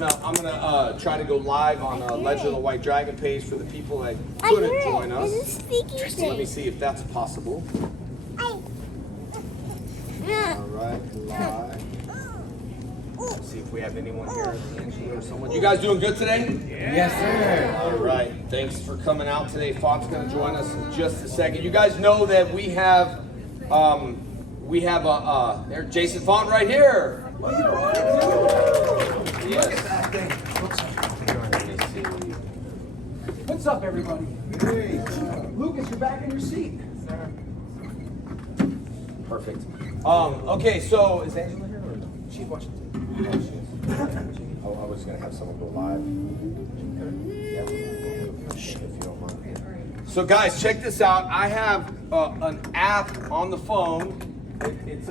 gonna try to go live on Legend of the White Dragon page for the people that couldn't join us. So let me see if that's possible. All right, live. Let's see if we have anyone here, Angela or someone. You guys doing good today? Yes, sir. All right. Thanks for coming out today. Faunt's going to join us in just a second. You guys know that we have there's Jason Faunt right here. Yes. What's up, everybody? Hey. Lucas, you're back in your seat. Perfect. Okay, so is Angela here or no? She's watching. Oh, she is. Oh, I was going to have someone go live. Yeah, if you don't mind. So guys, check this out. I have an app on the phone. It's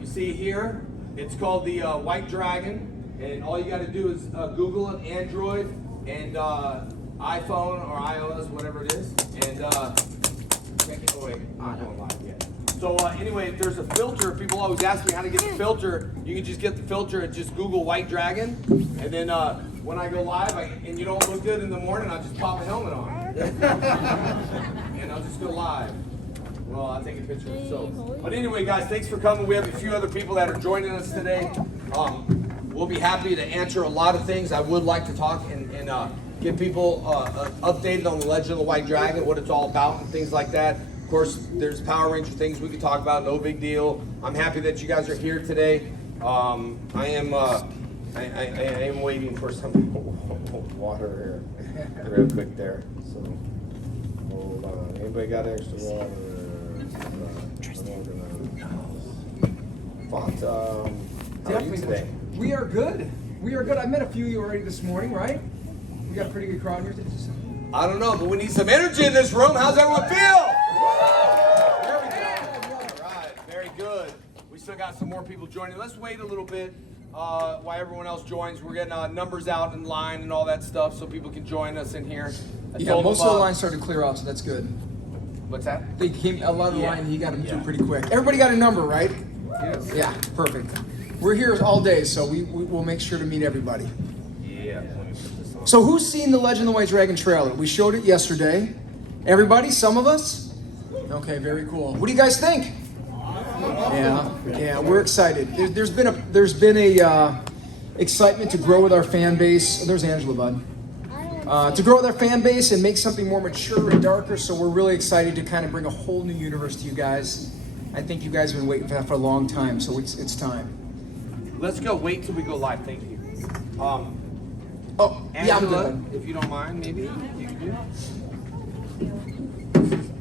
you see here, it's called the White Dragon, and all you got to do is Google it, Android and iPhone or iOS, whatever it is, and check it. Oh wait, I'm not going live yet. So anyway, if there's a filter, people always ask me how to get the filter. You can just get the filter and just Google White Dragon, and then when I go live and you don't look good in the morning, I'll just pop a helmet on, and I'll just go live. Well, I'll take a picture. So, but anyway, guys, thanks for coming. We have a few other people that are joining us today. We'll be happy to answer a lot of things. I would like to talk and get people updated on the Legend of the White Dragon, what it's all about, and things like that. Of course, there's Power Ranger things we can talk about. No big deal. I'm happy that you guys are here today. I am waiting for some water here, real quick there. So, hold on. Anybody got extra water? Faunt, how are you today? We are good. We are good. I met a few of you already this morning, right? We got a pretty good crowd here. I don't know, but we need some energy in this room. How's everyone feel? There we go. All right, very good. We still got some more people joining. Let's wait a little bit while everyone else joins. We're getting numbers out in line and all that stuff so people can join us in here. Yeah, most of the lines started to clear off, so that's good. What's that? They came a lot of the line. He got them through pretty quick. Everybody got a number, right? Yes. Yeah, perfect. We're here all day, so we will make sure to meet everybody. Yeah. Let me put this on. So who's seen the Legend of the White Dragon trailer? We showed it yesterday. Everybody? Some of us? Okay, very cool. What do you guys think? Yeah, we're excited. There's been a excitement to grow with our fan base. Oh, there's Angela, bud. To grow with our fan base and make something more mature and darker, so we're really excited to kind of bring a whole new universe to you guys. I think you guys have been waiting for that for a long time, so it's time. Let's go. Wait till we go live. Thank you. Angela, yeah, I'm good. If you don't mind, maybe you can do.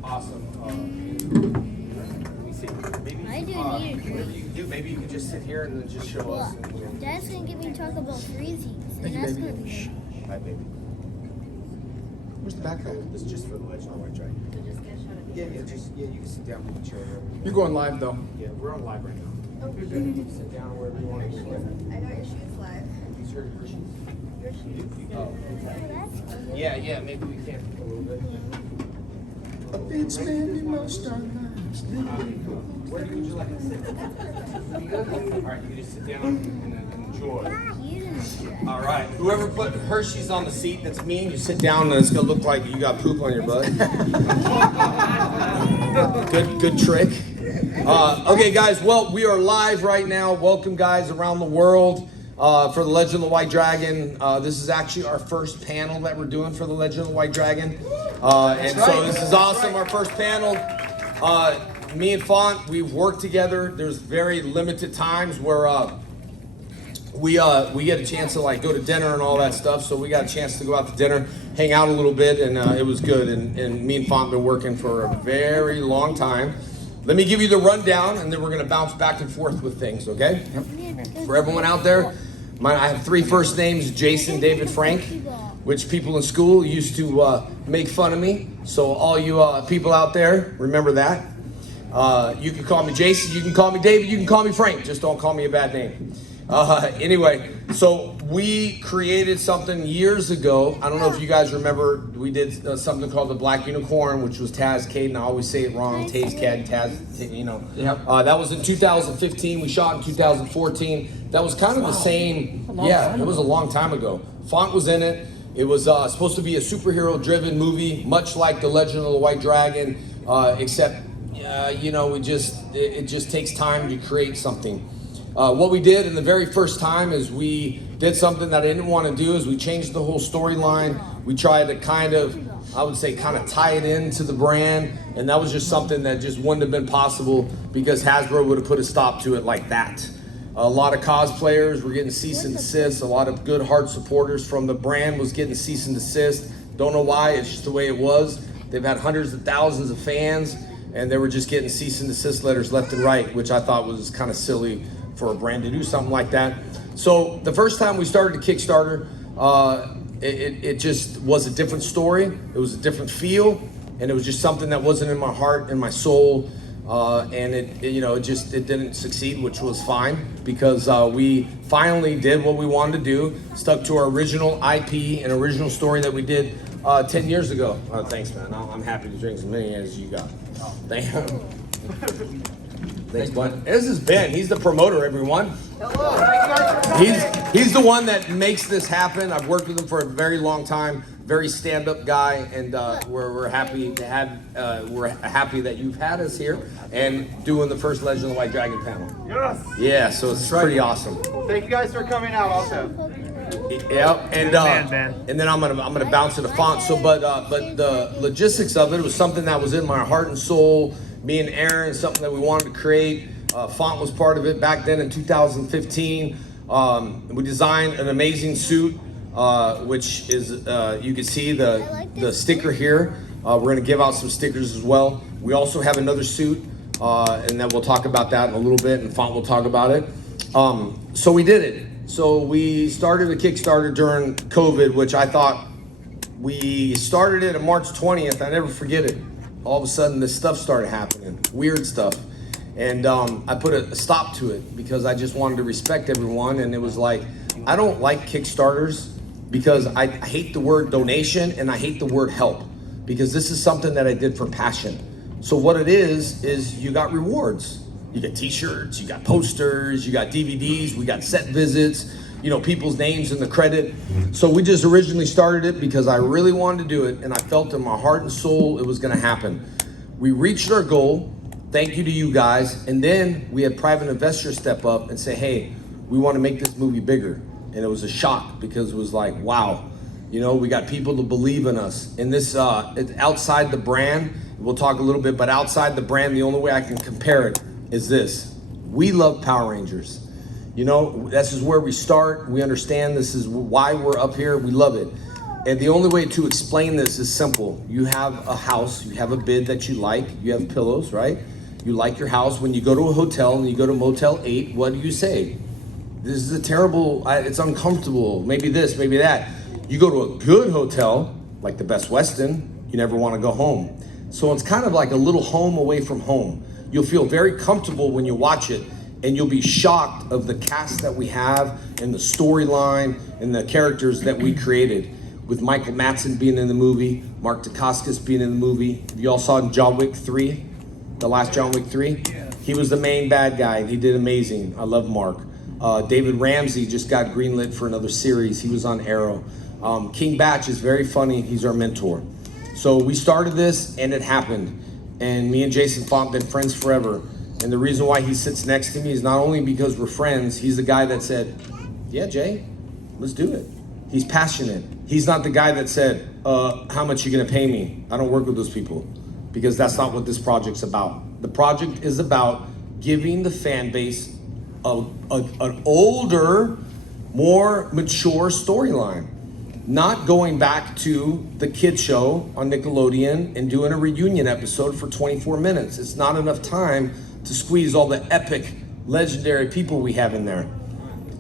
Awesome. Let me see. Maybe whatever you can do. Maybe you can just sit here and then just show us. And Dad's gonna get me to talk about freezies, Thank and you, that's baby. gonna be. Hi, baby. Where's the backpack? This is just for the Legend of the White Dragon. Yeah, you can sit down with the chair. You're going live though. Yeah, we're on live right now. Sit down wherever you want to go. I know your shoes live. These are your shoes. Your shoes. Oh, yeah, maybe we can a little bit. I've been spending most our lives living. Where would you like to sit? All right, you can just sit down and enjoy. All right, whoever put Hershey's on the seat that's mean, you sit down and it's gonna look like you got poop on your butt. Good trick. Okay, guys, well, we are live right now. Welcome, guys, around the world for the Legend of the White Dragon. This is actually our first panel that we're doing for the Legend of the White Dragon. So this is awesome, our first panel. Me and Faunt, we've worked together. There's very limited times where we get a chance to like go to dinner and all that stuff. So we got a chance to go out to dinner, hang out a little bit, and it was good. And me and Faunt have been working for a very long time. Let me give you the rundown, and then we're going to bounce back and forth with things, okay? For everyone out there, I have 3 first names, Jason, David, Frank, which people in school used to make fun of me. So all you people out there, remember that. You can call me Jason, you can call me David, you can call me Frank. Just don't call me a bad name. Anyway, so we created something years ago. I don't know if you guys remember, we did something called the Black Unicorn, which was Taz, Caden. I always say it wrong. Taz, Cad, Taz, you know. Yep. That was in 2015. We shot in 2014. That was kind of the same. Yeah, it was a long time ago. Faunt was in it. It was supposed to be a superhero-driven movie, much like The Legend of the White Dragon, except, you know, it just takes time to create something. What we did in the very first time is we did something that I didn't want to do, is we changed the whole storyline. We tried to kind of tie it into the brand, and that was just something that just wouldn't have been possible because Hasbro would have put a stop to it like that. A lot of cosplayers were getting cease and desist. A lot of good heart supporters from the brand was getting cease and desist. Don't know why, it's just the way it was. They've had hundreds of thousands of fans, and they were just getting cease and desist letters left and right, which I thought was kind of silly for a brand to do something like that. So the first time we started the Kickstarter, it just was a different story. It was a different feel, and it was just something that wasn't in my heart and my soul. And it didn't succeed, which was fine because we finally did what we wanted to do, stuck to our original IP and original story that we did 10 years ago. Thanks, man. I'm happy to drink as many as you got. Thank you. Thanks, bud. This is Ben. He's the promoter, everyone. Hello. He's the one that makes this happen. I've worked with him for a very long time. Very stand-up guy, and we're happy to have. We're happy that you've had us here and doing the first Legend of the White Dragon panel. Yes. Yeah, so it's pretty awesome. Thank you guys for coming out also. Yeah, and Ben. and then I'm gonna bounce to the Faunt. So, but the logistics of it was something that was in my heart and soul. Me and Aaron, something that we wanted to create. Faunt was part of it back then in 2015. We designed an amazing suit, which is you can see the sticker here. We're gonna give out some stickers as well. We also have another suit, and then we'll talk about that in a little bit, and Faunt will talk about it. So we did it. So we started a Kickstarter during COVID, which I thought we started it on March 20th. I never forget it. All of a sudden, this stuff started happening, weird stuff. And I put a stop to it because I just wanted to respect everyone. And it was like, I don't like Kickstarters because I hate the word donation and I hate the word help because this is something that I did for passion. So what it is you got rewards. You got t-shirts, you got posters, you got DVDs, we got set visits, you know, people's names in the credit. So we just originally started it because I really wanted to do it and I felt in my heart and soul it was gonna happen. We reached our goal, thank you to you guys, and then we had private investors step up and say, hey, we wanna make this movie bigger. And it was a shock because it was like, wow, you know, we got people to believe in us. And this, it's outside the brand, we'll talk a little bit, but outside the brand, the only way I can compare it is this. We love Power Rangers. You know, this is where we start. We understand this is why we're up here. We love it. And the only way to explain this is simple. You have a house, you have a bed that you like, you have pillows, right? You like your house. When you go to a hotel and you go to Motel 8, what do you say? This is a terrible, it's uncomfortable, maybe this, maybe that. You go to a good hotel, like the Best Westin, you never want to go home. So it's kind of like a little home away from home. You'll feel very comfortable when you watch it, and you'll be shocked of the cast that we have and the storyline and the characters that we created. With Michael Madsen being in the movie, Mark Dacascos being in the movie. You all saw in John Wick 3, the last John Wick 3? He was the main bad guy, and he did amazing. I love Mark. David Ramsey just got greenlit for another series. He was on Arrow. King Batch is very funny. He's our mentor. So we started this, and it happened. And me and Jason Faunt been friends forever. And the reason why he sits next to me is not only because we're friends, he's the guy that said, yeah, Jay, let's do it. He's passionate. He's not the guy that said, how much you gonna pay me? I don't work with those people because that's not what this project's about. The project is about giving the fan base an older, more mature storyline. Not going back to the kid show on Nickelodeon and doing a reunion episode for 24 minutes. It's not enough time to squeeze all the epic, legendary people we have in there.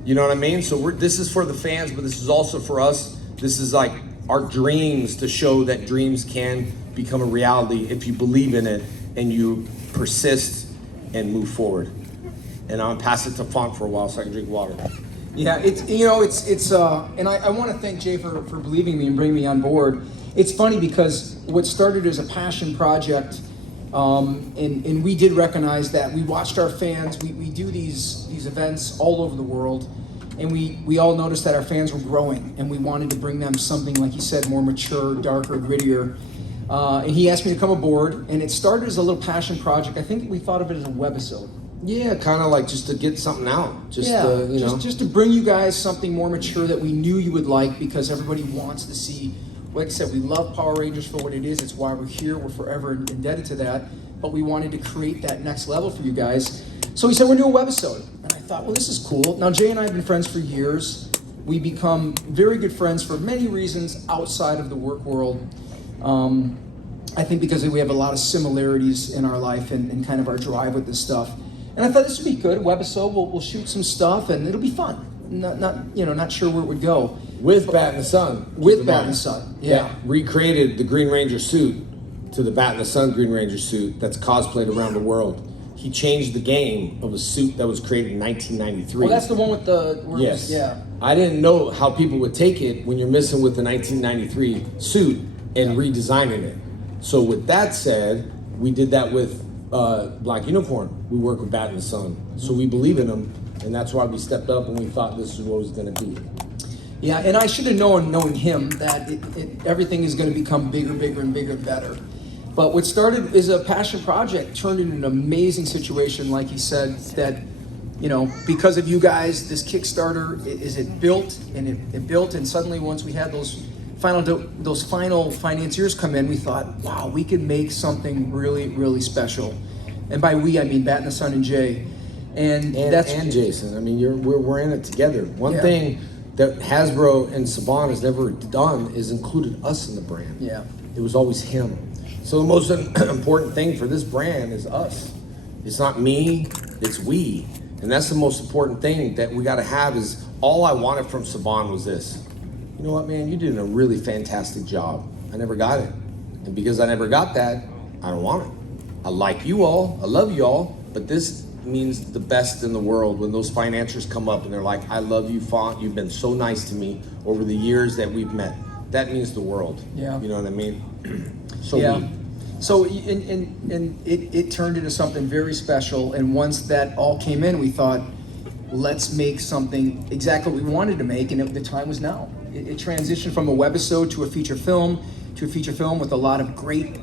You know what I mean? So this is for the fans, but this is also for us. This is like our dreams to show that dreams can become a reality if you believe in it and you persist and move forward. and I'm gonna pass it to Faunt for a while so I can drink water. Yeah, and I want to thank Jay for believing me and bringing me on board. It's funny because what started as a passion project, and we did recognize that. We watched our fans, we do these events all over the world, and we all noticed that our fans were growing, and we wanted to bring them something, like you said, more mature, darker, grittier. And he asked me to come aboard, and it started as a little passion project. I think we thought of it as a webisode. Yeah, kind of like just to get something out. Just to bring you guys something more mature that we knew you would like, because everybody wants to see. Like I said, we love Power Rangers for what it is. It's why we're here. We're forever indebted to that. But we wanted to create that next level for you guys. So we said we're doing a webisode. And I thought, well, this is cool. Now, Jay and I have been friends for years. We become very good friends for many reasons outside of the work world. I think because we have a lot of similarities in our life and kind of our drive with this stuff. And I thought this would be good. Webisode, we'll shoot some stuff and it'll be fun. Not sure where it would go. With Bat and the Sun. With Bat and the Sun, yeah. Recreated the Green Ranger suit to the Bat and the Sun Green Ranger suit that's cosplayed around the world. He changed the game of a suit that was created in 1993. Oh, that's the one with the... Yes. Yeah. I didn't know how people would take it when you're missing with the 1993 suit and redesigning it. So with that said, we did that with Black Unicorn. We work with Bat and the Sun. So we believe in them, and that's why we stepped up and we thought this is what it was going to be. Yeah, and I should have known, knowing him, that everything is going to become bigger and better. But what started as a passion project turned into an amazing situation, like he said, that, because of you guys, this Kickstarter, it built, and it built, and suddenly once we had those final financiers come in, we thought, wow, we could make something really, really special. And by we, I mean Bat and the Sun and Jay. And Jason. I mean, we're in it together. One thing that Hasbro and Saban has never done is included us in the brand. Yeah. It was always him. So the most important thing for this brand is us. It's not me, it's we. And that's the most important thing that we gotta have. Is all I wanted from Saban was this. You know what, man, you did a really fantastic job. I never got it. And because I never got that, I don't want it. I like you all, I love you all, but this means the best in the world when those financiers come up and they're like, I love you, Faunt, you've been so nice to me over the years that we've met. That means the world. Yeah. You know what I mean? So it turned into something very special, and once that all came in, we thought, let's make something exactly what we wanted to make, and the time was now. It transitioned from a webisode to a feature film with a lot of great,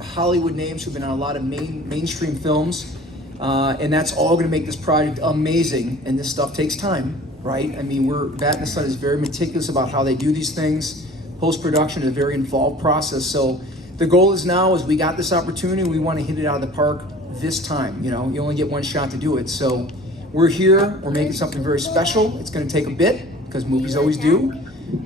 Hollywood names who've been on a lot of mainstream films. And that's all going to make this project amazing. And this stuff takes time, right? I mean, Bat and the Sun is very meticulous about how they do these things. Post-production is a very involved process. So the goal is now, we got this opportunity, we want to hit it out of the park this time. You only get one shot to do it. So we're here, we're making something very special. It's going to take a bit, because movies always do.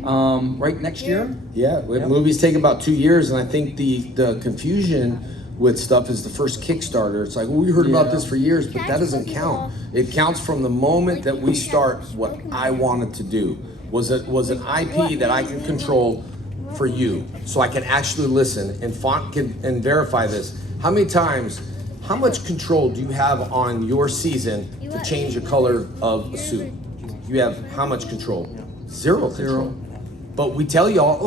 Right, next year? Yeah, movies take about 2 years, and I think the confusion with stuff is the first Kickstarter. It's like, well, we heard about this for years, but that doesn't count. It counts from the moment that we start what I wanted to do. Was an IP that I can control for you, so I can actually listen, and Faunt can verify this. How much control do you have on your season to change the color of a suit? You have how much control? Zero control. But we tell y'all,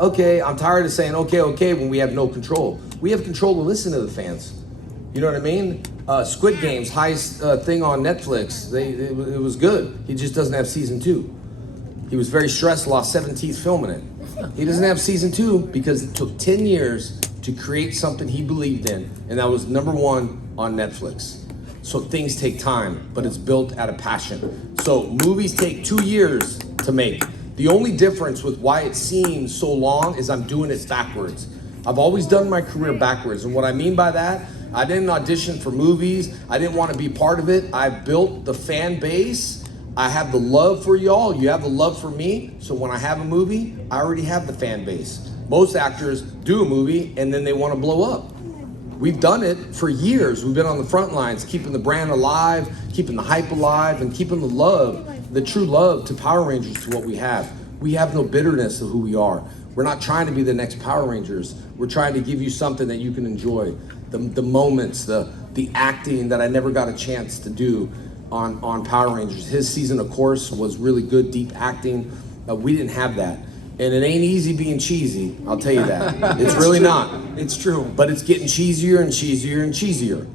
okay, I'm tired of saying okay when we have no control. We have control to listen to the fans. You know what I mean? Squid Game's highest thing on Netflix, it was good. He just doesn't have season 2. He was very stressed, lost 7 teeth filming it. He doesn't have season 2 because it took 10 years to create something he believed in, and that was #1 on Netflix. So things take time, but it's built out of passion. So movies take 2 years to make. The only difference with why it seems so long is I'm doing it backwards. I've always done my career backwards, and what I mean by that, I didn't audition for movies. I didn't want to be part of it. I built the fan base. I have the love for y'all. You have the love for me. So when I have a movie, I already have the fan base. Most actors do a movie and then they want to blow up. We've done it for years. We've been on the front lines, keeping the brand alive, keeping the hype alive, and keeping the love, the true love to Power Rangers, to what we have. We have no bitterness of who we are. We're not trying to be the next Power Rangers. We're trying to give you something that you can enjoy. The moments, the the acting that I never got a chance to do on Power Rangers. His season, of course, was really good, deep acting. We didn't have that. And it ain't easy being cheesy, I'll tell you that. It's really not. It's true. But it's getting cheesier and cheesier and cheesier.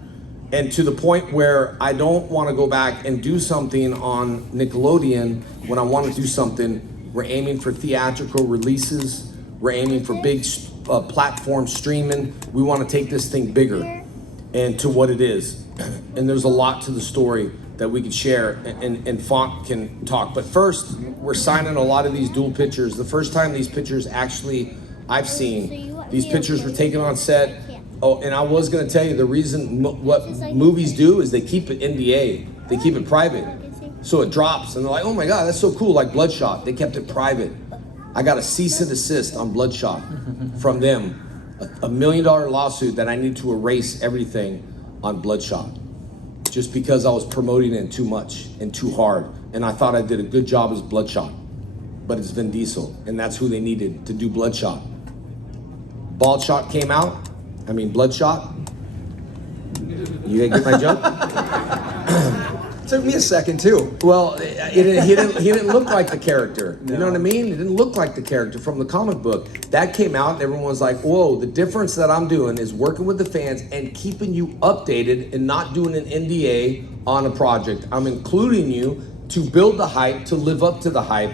And to the point where I don't want to go back and do something on Nickelodeon when I want to do something. We're aiming for theatrical releases. We're aiming for big platform streaming. We want to take this thing bigger and to what it is. And there's a lot to the story that we can share, and Faunt can talk. But first, we're signing a lot of these dual pictures. The first time these pictures actually I've seen, these pictures were taken on set. Oh, and I was gonna tell you the reason what movies do is they keep it NDA, they keep it private. So it drops and they're like, oh my God, that's so cool, like Bloodshot, they kept it private. I got a cease and desist on Bloodshot from them. $1 million lawsuit that I need to erase everything on Bloodshot. Just because I was promoting it too much and too hard. And I thought I did a good job as Bloodshot. But it's Vin Diesel, and that's who they needed to do Bloodshot. Bloodshot came out. Bloodshot. You get my joke? Took me a second too. Well, he didn't look like the character. You know what I mean? He didn't look like the character from the comic book. That came out and everyone was like, whoa, the difference that I'm doing is working with the fans and keeping you updated and not doing an NDA on a project. I'm including you to build the hype, to live up to the hype.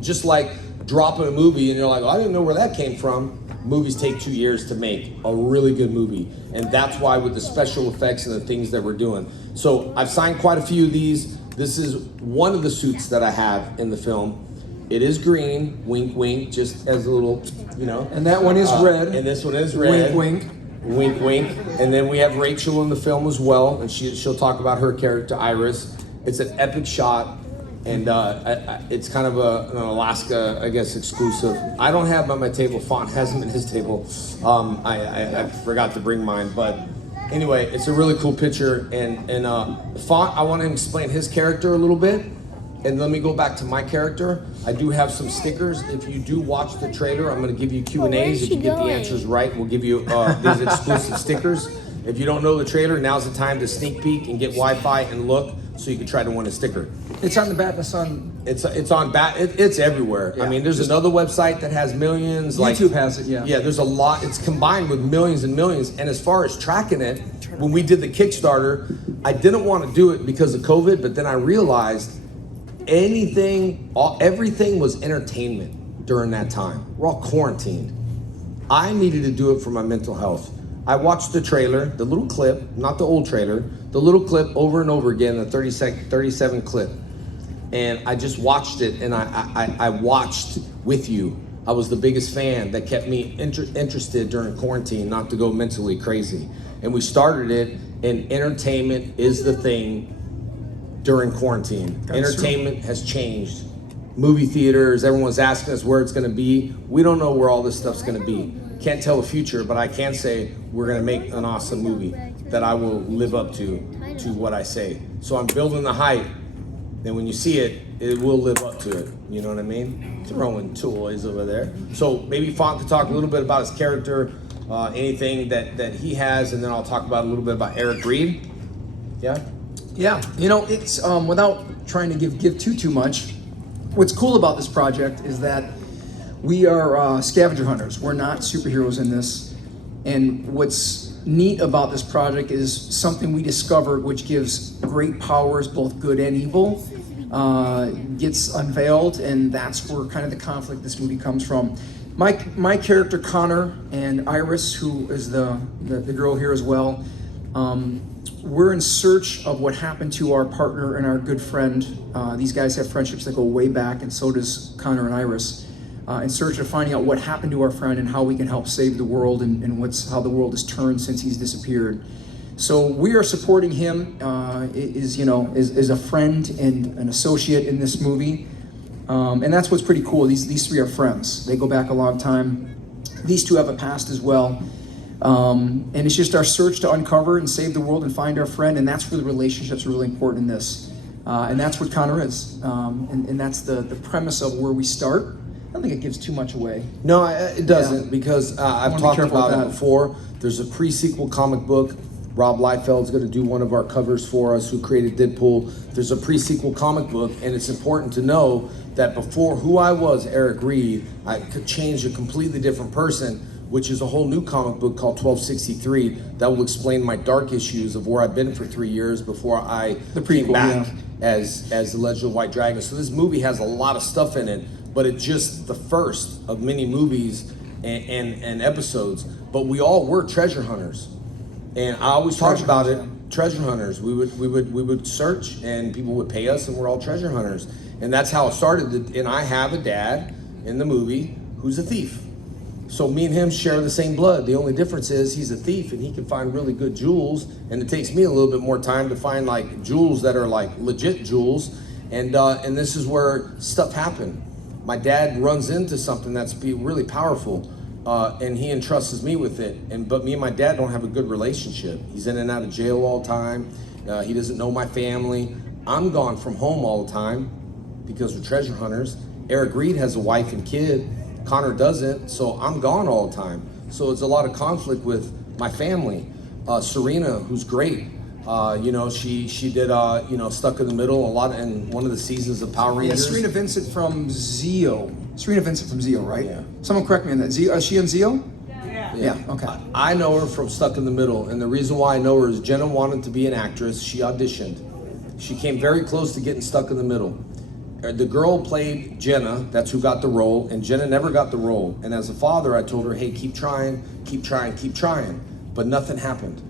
Just like dropping a movie and you're like, oh, I didn't know where that came from. Movies take 2 years to make a really good movie. And that's why with the special effects and the things that we're doing. So I've signed quite a few of these. This is one of the suits that I have in the film. It is green, wink, wink, just as a little, And that one is red. And this one is red. Wink, wink. Wink, wink. And then we have Rachel in the film as well. And she'll talk about her character, Iris. It's an epic shot. And it's kind of an Alaska, I guess, exclusive. I don't have on my table. Faunt has them at his table. I forgot to bring mine, but anyway, it's a really cool picture. And Faunt, I want to explain his character a little bit. And let me go back to my character. I do have some stickers. If you do watch the trailer, I'm going to give you Q&As. If you get the answers right, we'll give you these exclusive stickers. If you don't know the trailer, now's the time to sneak peek and get Wi-Fi and look so you can try to win a sticker. It's on the Bat. It's on Bat. It's everywhere. Yeah. There's another website that has millions. YouTube has it, yeah. Yeah, there's a lot. It's combined with millions and millions. And as far as tracking it, when we did the Kickstarter, I didn't want to do it because of COVID, but then I realized everything was entertainment during that time. We're all quarantined. I needed to do it for my mental health. I watched the trailer, the little clip, not the old trailer, the little clip over and over again, the 37 clip. And I just watched it, and I watched with you. I was the biggest fan that kept me interested during quarantine, not to go mentally crazy. And we started it, and entertainment is the thing during quarantine. Entertainment has changed. Movie theaters, everyone's asking us where it's gonna be. We don't know where all this stuff's gonna be. Can't tell the future, but I can say we're gonna make an awesome movie that I will live up to what I say. So I'm building the hype, and when you see it, it will live up to it. You know what I mean? Throwing toys over there. So maybe Faunt could talk a little bit about his character, anything that he has, and then I'll talk about a little bit about Eric Reed. Yeah? Yeah, it's without trying to give too much. What's cool about this project is that we are scavenger hunters. We're not superheroes in this. And what's neat about this project is something we discovered which gives great powers, both good and evil, gets unveiled, and that's where kind of the conflict this movie comes from. My character Connor and Iris, who is the girl here as well, we're in search of what happened to our partner and our good friend. These guys have friendships that go way back, and so does Connor and Iris. In search of finding out what happened to our friend and how we can help save the world and how the world has turned since he's disappeared. So we are supporting him is a friend and an associate in this movie. And that's what's pretty cool. These three are friends. They go back a long time. These two have a past as well. And it's just our search to uncover and save the world and find our friend. And that's where the relationships are really important in this. And that's what Connor is. And that's the premise of where we start. I don't think it gives too much away. No, it doesn't, because I've talked about it before. There's a pre-sequel comic book Rob Liefeld's going to do one of our covers for us, who created Deadpool. There's a pre-sequel comic book, and it's important to know that before who I was, Eric Reed, I could change a completely different person, which is a whole new comic book called 1263 that will explain my dark issues of where I've been for 3 years before I came back as the Legend of White Dragon. So this movie has a lot of stuff in it, but it's just the first of many movies and episodes. But we all were treasure hunters, and I always talk about it. Treasure hunters. We would search, and people would pay us, and we're all treasure hunters. And that's how it started. And I have a dad in the movie who's a thief. So me and him share the same blood. The only difference is he's a thief and he can find really good jewels, and it takes me a little bit more time to find like jewels that are like legit jewels. And this is where stuff happened. My dad runs into something that's really powerful, and he entrusts me with it. But me and my dad don't have a good relationship. He's in and out of jail all the time. He doesn't know my family. I'm gone from home all the time because we're treasure hunters. Eric Reed has a wife and kid. Connor doesn't, so I'm gone all the time. So it's a lot of conflict with my family. Serena, who's great, she did Stuck in the Middle a lot in one of the seasons of Power Rangers. Yeah, Serena Vincent from Zeo, right? Yeah. Someone correct me on that. Zeo, is she on Zeo? Yeah. Okay. I know her from Stuck in the Middle, and the reason why I know her is Jenna wanted to be an actress. She auditioned. She came very close to getting Stuck in the Middle. The girl played Jenna, that's who got the role, and Jenna never got the role. And as a father, I told her, hey, keep trying, but nothing happened.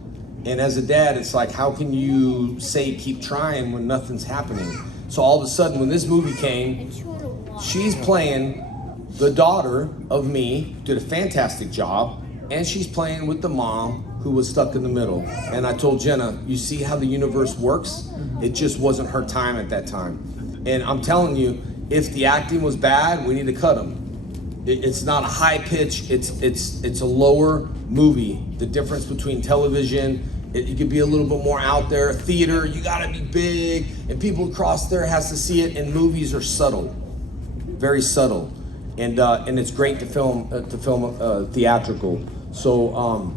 And as a dad, it's like, how can you say keep trying when nothing's happening? So all of a sudden, when this movie came, she's playing the daughter of me, did a fantastic job, and she's playing with the mom who was stuck in the middle. And I told Jenna, you see how the universe works? It just wasn't her time at that time. And I'm telling you, if the acting was bad, we need to cut them. It's not a high pitch, it's a lower movie. The difference between television, it could be a little bit more out there. Theater, you gotta be big, and people across there has to see it, and movies are subtle, very subtle. And it's great to film theatrical. So,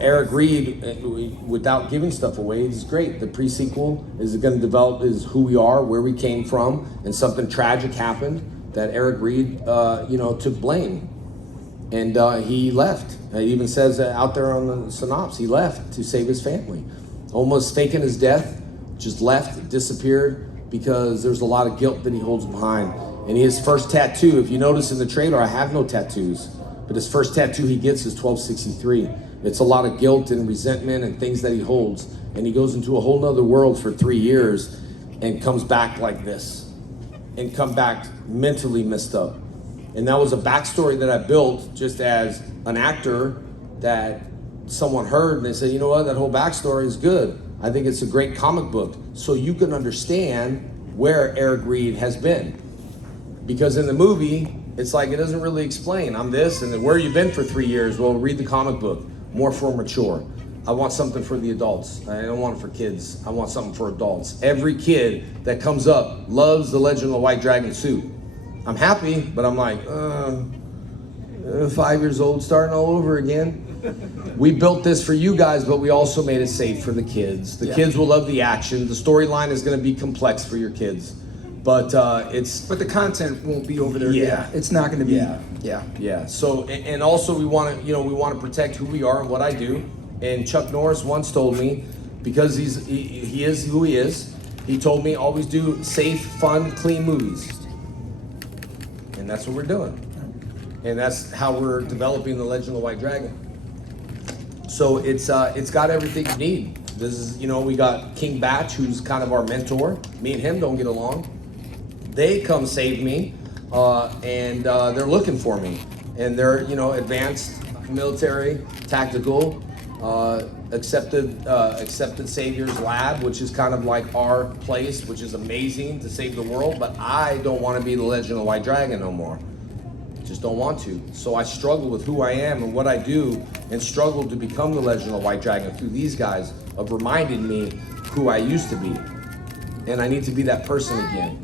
Eric Reed, without giving stuff away, is great. The pre-sequel is going to develop is who we are, where we came from, and something tragic happened that Eric Reed, took blame. And he left. It even says out there on the synopsis, he left to save his family. Almost faking his death, just left, disappeared, because there's a lot of guilt that he holds behind. And his first tattoo, if you notice in the trailer, I have no tattoos, but his first tattoo he gets is 1263. It's a lot of guilt and resentment and things that he holds. And he goes into a whole nother world for 3 years and comes back like this. And come back mentally messed up. And that was a backstory that I built just as an actor that someone heard and they said, you know what, that whole backstory is good. I think it's a great comic book. So you can understand where Eric Reed has been. Because in the movie, it's like it doesn't really explain. I'm this, and then where you been for 3 years? Well, read the comic book. More for mature. I want something for the adults. I don't want it for kids. I want something for adults. Every kid that comes up loves the Legend of the White Dragon suit. I'm happy, but I'm like, 5 years old, starting all over again. We built this for you guys, but we also made it safe for the kids. The kids will love the action. The storyline is going to be complex for your kids. But But the content won't be over there. Yeah. It's not going to be. Yeah. So, and also we want to protect who we are and what I do. And Chuck Norris once told me, because he is who he is, he told me always do safe, fun, clean movies. And that's what we're doing. And that's how we're developing the Legend of the White Dragon. So it's got everything you need. This is, we got King Batch, who's kind of our mentor. Me and him don't get along. They come save me, and they're looking for me. And they're, advanced military, tactical, accepted Saviors Lab, which is kind of like our place, which is amazing to save the world. But I don't want to be the Legend of the White Dragon no more. Just don't want to. So I struggle with who I am and what I do, and struggle to become the Legend of the White Dragon through these guys of reminding me who I used to be. And I need to be that person again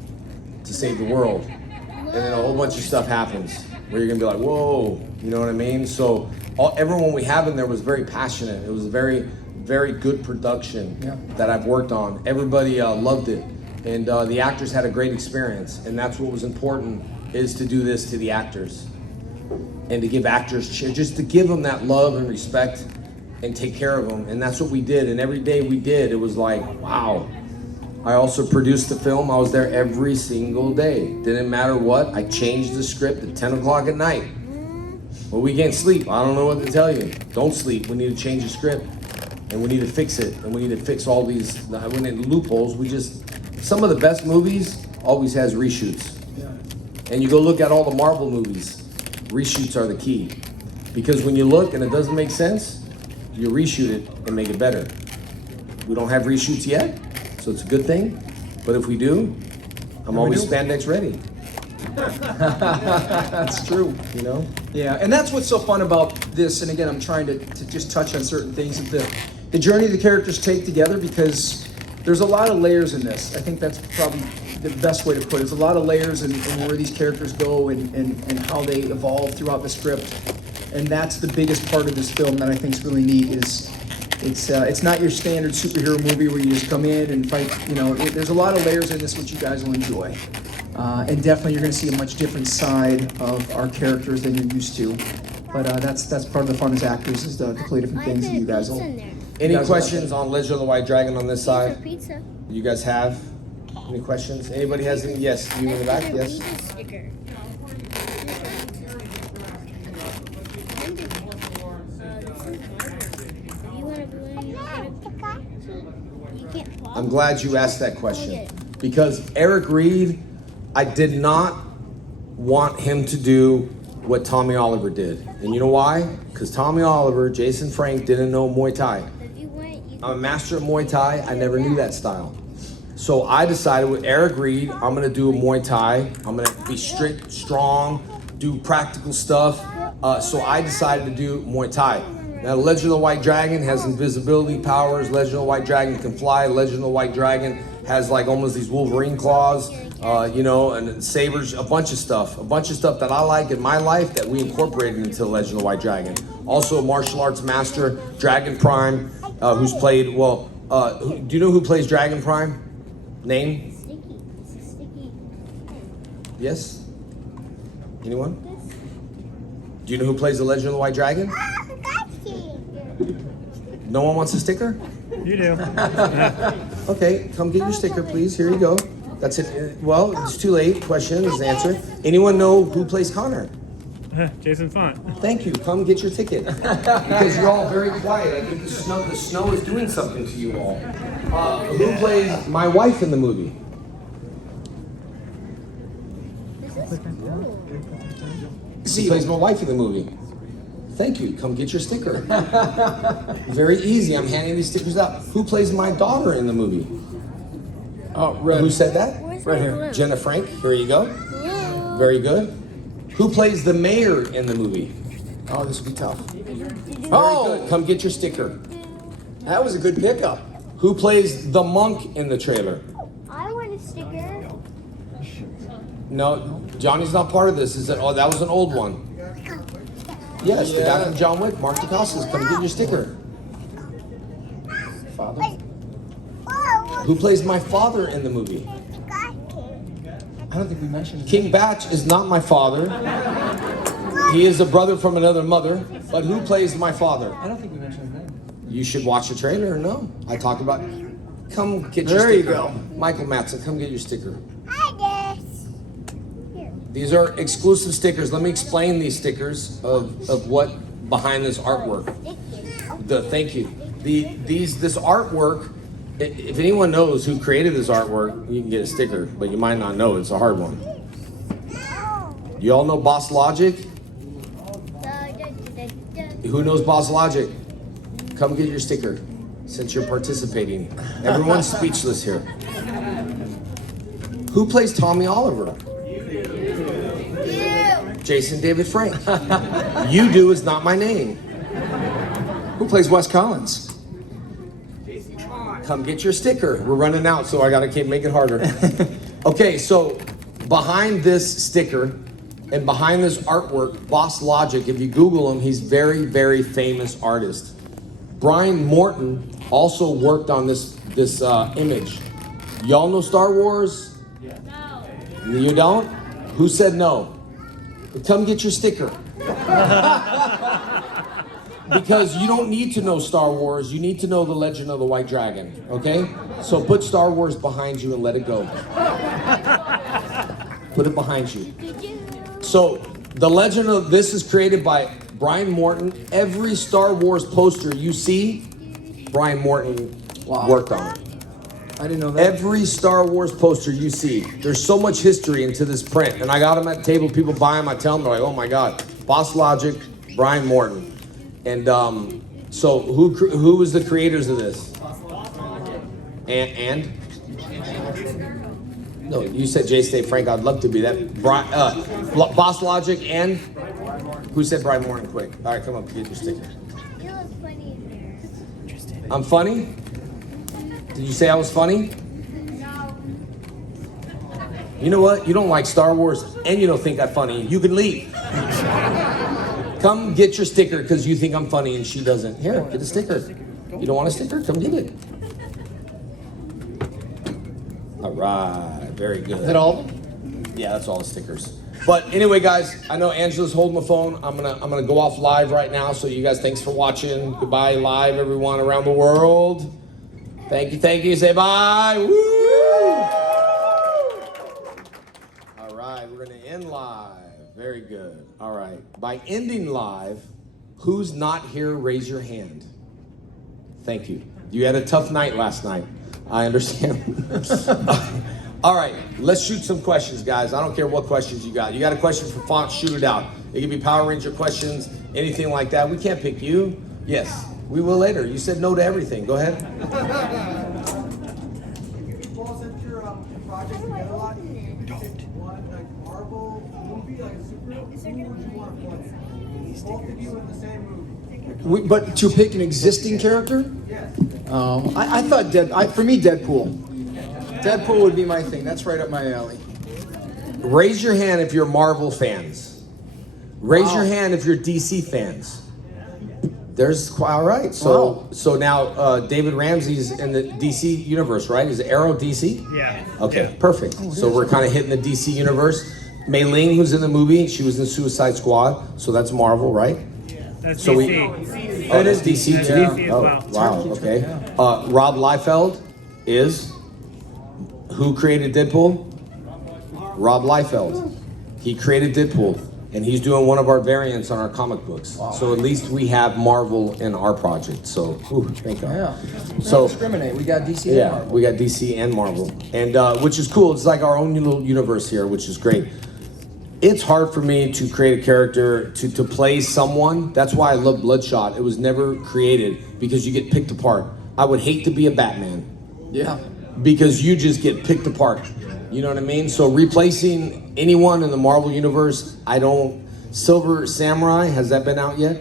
to save the world. And then a whole bunch of stuff happens where you're gonna be like, whoa, you know what I mean? So everyone we have in there was very passionate. It was very, very good production Yeah. that I've worked on. Everybody loved it, and the actors had a great experience, and that's what was important, is to do this to the actors and to give actors just to give them that love and respect and take care of them, and that's what we did. And every day we did, it was like, wow. I also produced the film. I was there every single day. Didn't matter what. I changed the script at 10 o'clock at night. Well, we can't sleep. I don't know what to tell you. Don't sleep. We need to change the script, and we need to fix it, and we need to fix all these loopholes. Some of the best movies always has reshoots. And you go look at all the Marvel movies, reshoots are the key. Because when you look and it doesn't make sense, you reshoot it and make it better. We don't have reshoots yet, so it's a good thing. But if we do, I'm always spandex ready. That's true. You know? Yeah, and that's what's so fun about this. And again, I'm trying to just touch on certain things that the journey the characters take together, because there's a lot of layers in this. I think that's probably the best way to put it. There's a lot of layers in where these characters go and how they evolve throughout the script. And that's the biggest part of this film that I think is really neat. Is it's not your standard superhero movie where you just come in and fight. You know, there's a lot of layers in this which you guys will enjoy. And definitely you're going to see a much different side of our characters than you're used to. But that's part of the fun as actors, is to play different things that you guys will. Any questions on Legend of the White Dragon on this side? Pizza. You guys have any questions? Anybody has any? Yes, you in the back. Yes. Sticker. I'm glad you asked that question, because Eric Reed, I did not want him to do what Tommy Oliver did. And you know why? Because Tommy Oliver, Jason Frank didn't know Muay Thai. I'm a master of Muay Thai. I never knew that style. So I decided with Eric Reed, I'm gonna do a Muay Thai. I'm gonna be strict, strong, do practical stuff. So I decided to do Muay Thai. Now, Legend of the White Dragon has invisibility powers. Legend of the White Dragon can fly. Legend of the White Dragon has like almost these Wolverine claws, you know, and sabers, a bunch of stuff that I like in my life that we incorporated into Legend of the White Dragon. Also a martial arts master, Dragon Prime, who's played, do you know who plays Dragon Prime? Name? Sticky. Yes? Anyone? Do you know who plays the Legend of the White Dragon? No one wants a sticker? You do. Okay, come get your sticker, please. Here you go. That's it. Well, it's too late. Question is answered. Anyone know who plays Connor? Jason Faunt. Thank you. Come get your ticket. Because you're all very quiet. I think the snow is doing something to you all. Who plays my wife in the movie? Who plays my wife in the movie? Thank you. Come get your sticker. Very easy. I'm handing these stickers out. Who plays my daughter in the movie? Oh, red. Who said that? Right here. Jenna Frank. Here you go. Very good. Who plays the mayor in the movie? Oh, this will be tough. Oh, good. Come get your sticker. That was a good pickup. Who plays the monk in the trailer? I want a sticker. No, Johnny's not part of this. Is that? Oh, that was an old one. Yes, the guy from John Wick, Mark Dacascos. Come get your sticker. Father. Who plays my father in the movie? I don't think we mentioned King Batch is not my father. He is a brother from another mother. But who plays my father? I don't think we mentioned his name. You should watch the trailer. No, I talked about. Come get your There you sticker. go. Michael Madsen, come get your sticker. Hi, Des. Here. These are exclusive stickers. Let me explain these stickers of what behind this artwork. Thank you. This artwork. If anyone knows who created this artwork, you can get a sticker, but you might not know. It's a hard one. You all know Boss Logic? Who knows Boss Logic? Come get your sticker since you're participating. Everyone's speechless here. Who plays Tommy Oliver? Jason David Frank. You do is not my name. Who plays Wes Collins? Come get your sticker. We're running out, so I gotta make it harder. Okay, so behind this sticker and behind this artwork, Boss Logic, if you Google him, he's very, very famous artist. Brian Morton also worked on this image. Y'all know Star Wars? No. You don't? Who said no? Come get your sticker. Because you don't need to know Star Wars, you need to know the Legend of the White Dragon, okay? So put Star Wars behind you and let it go. Put it behind you. So the Legend of this is created by Brian Morton. Every Star Wars poster you see, Brian Morton worked on it. I didn't know that. Every Star Wars poster you see, there's so much history into this print. And I got them at the table, people buy them, I tell them, they're like, oh my God, Boss Logic, Brian Morton. And so who was the creators of this? And? No, you said J. State Frank, I'd love to be that. Boss Logic and? Who said Brian Morton quick? All right, come up, get your sticker. You look funny in there. I'm funny? Did you say I was funny? No. You know what? You don't like Star Wars and you don't think I'm funny. You can leave. Come get your sticker because you think I'm funny and she doesn't. Here, get a sticker. You don't want a sticker? Come get it. All right, very good. Is that all of them? Yeah, that's all the stickers. But anyway, guys, I know Angela's holding the phone. I'm gonna go off live right now. So you guys, thanks for watching. Goodbye, live, everyone around the world. Thank you. Say bye. Woo! All right, we're gonna end live. Very good. All right. By ending live, who's not here, raise your hand. Thank you. You had a tough night last night. I understand. All right, let's shoot some questions, guys. I don't care what questions you got. You got a question for Faunt, shoot it out. It can be Power Ranger questions, anything like that. We can't pick you. Yes, we will later. You said no to everything. Go ahead. Well, since your project together a lot, pick one like Marvel movie, like a super. Who would you want to play? Both of you in the same movie. But to pick an existing character? Yes. I thought for me, Deadpool. Deadpool would be my thing. That's right up my alley. Raise your hand if you're Marvel fans. Raise your hand if you're DC fans. There's all right. So now David Ramsey's in the DC universe, right? Is Arrow DC? Yeah. Okay, perfect. So we're kind of hitting the DC universe. Mei Ling, who's in the movie, she was in Suicide Squad, so that's Marvel, right? That's So DC. Oh, that's DC That's too. DC as Oh, well. wow. Okay. Rob Liefeld is who created Deadpool? Rob Liefeld. He created Deadpool, and he's doing one of our variants on our comic books. Wow. So at least we have Marvel in our project. So, thank God. Yeah. So Don't discriminate. We got DC and yeah, Marvel. we got DC and Marvel, and which is cool. It's like our own little universe here, which is great. It's hard for me to create a character to play someone. That's why I love Bloodshot. It was never created because you get picked apart. I would hate to be a Batman. Yeah. Because you just get picked apart. You know what I mean? So replacing anyone in the Marvel universe, I don't. Silver Samurai, has that been out yet?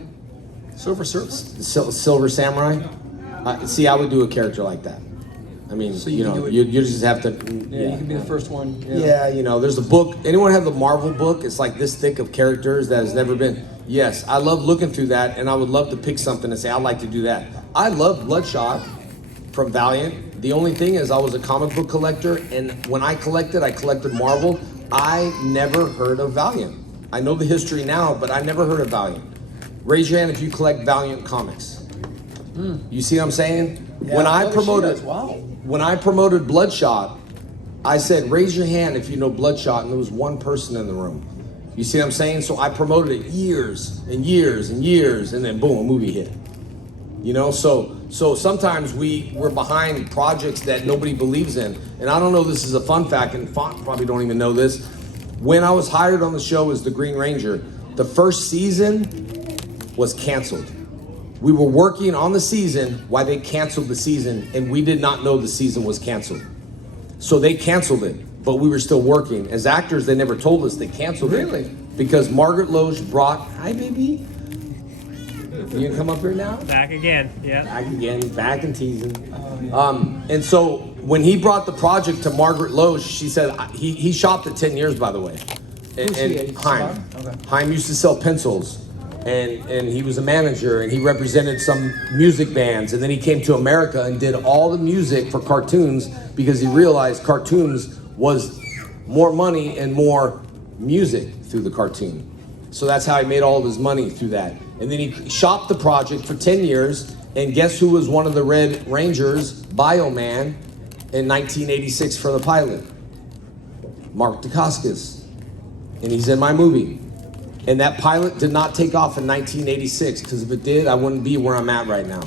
Silver Surfs. Silver Samurai? See, I would do a character like that. I mean, So you you can know, do it- you just have to. Yeah, you can be the first one. Yeah, you know, there's a book. Anyone have the Marvel book? It's like this thick of characters that has never been. Yes, I love looking through that, and I would love to pick something and say, I'd like to do that. I love Bloodshot from Valiant. The only thing is I was a comic book collector, and when I collected Marvel. I never heard of Valiant. I know the history now, but I never heard of Valiant. Raise your hand if you collect Valiant comics. You see what I'm saying? Yeah, when I oh, she promoted, does. Wow. when I promoted Bloodshot, I said, raise your hand if you know Bloodshot, and there was one person in the room. You see what I'm saying? So I promoted it years and years and years, and then boom, a movie hit. You know, so sometimes we're behind projects that nobody believes in. And I don't know, this is a fun fact, and Faunt probably don't even know this. When I was hired on the show as the Green Ranger, the first season was canceled. We were working on the season while they canceled the season, and we did not know the season was canceled. So they canceled it, but we were still working. As actors, they never told us they canceled it. Really? Because Margaret Loesch brought, hi baby. You gonna come up here now? Back again. Yeah. Back again, back and teasing. And so when he brought the project to Margaret Loesch, she said, he shopped it 10 years, by the way. Who's he? And Heim. Okay. Heim used to sell pencils. and he was a manager, and he represented some music bands, and then he came to America and did all the music for cartoons because he realized cartoons was more money and more music through the cartoon. So that's how he made all of his money through that. And then he shopped the project for 10 years, and guess who was one of the Red Rangers, Bioman, in 1986 for the pilot? Mark Dacascos. And he's in my movie. And that pilot did not take off in 1986, because if it did, I wouldn't be where I'm at right now.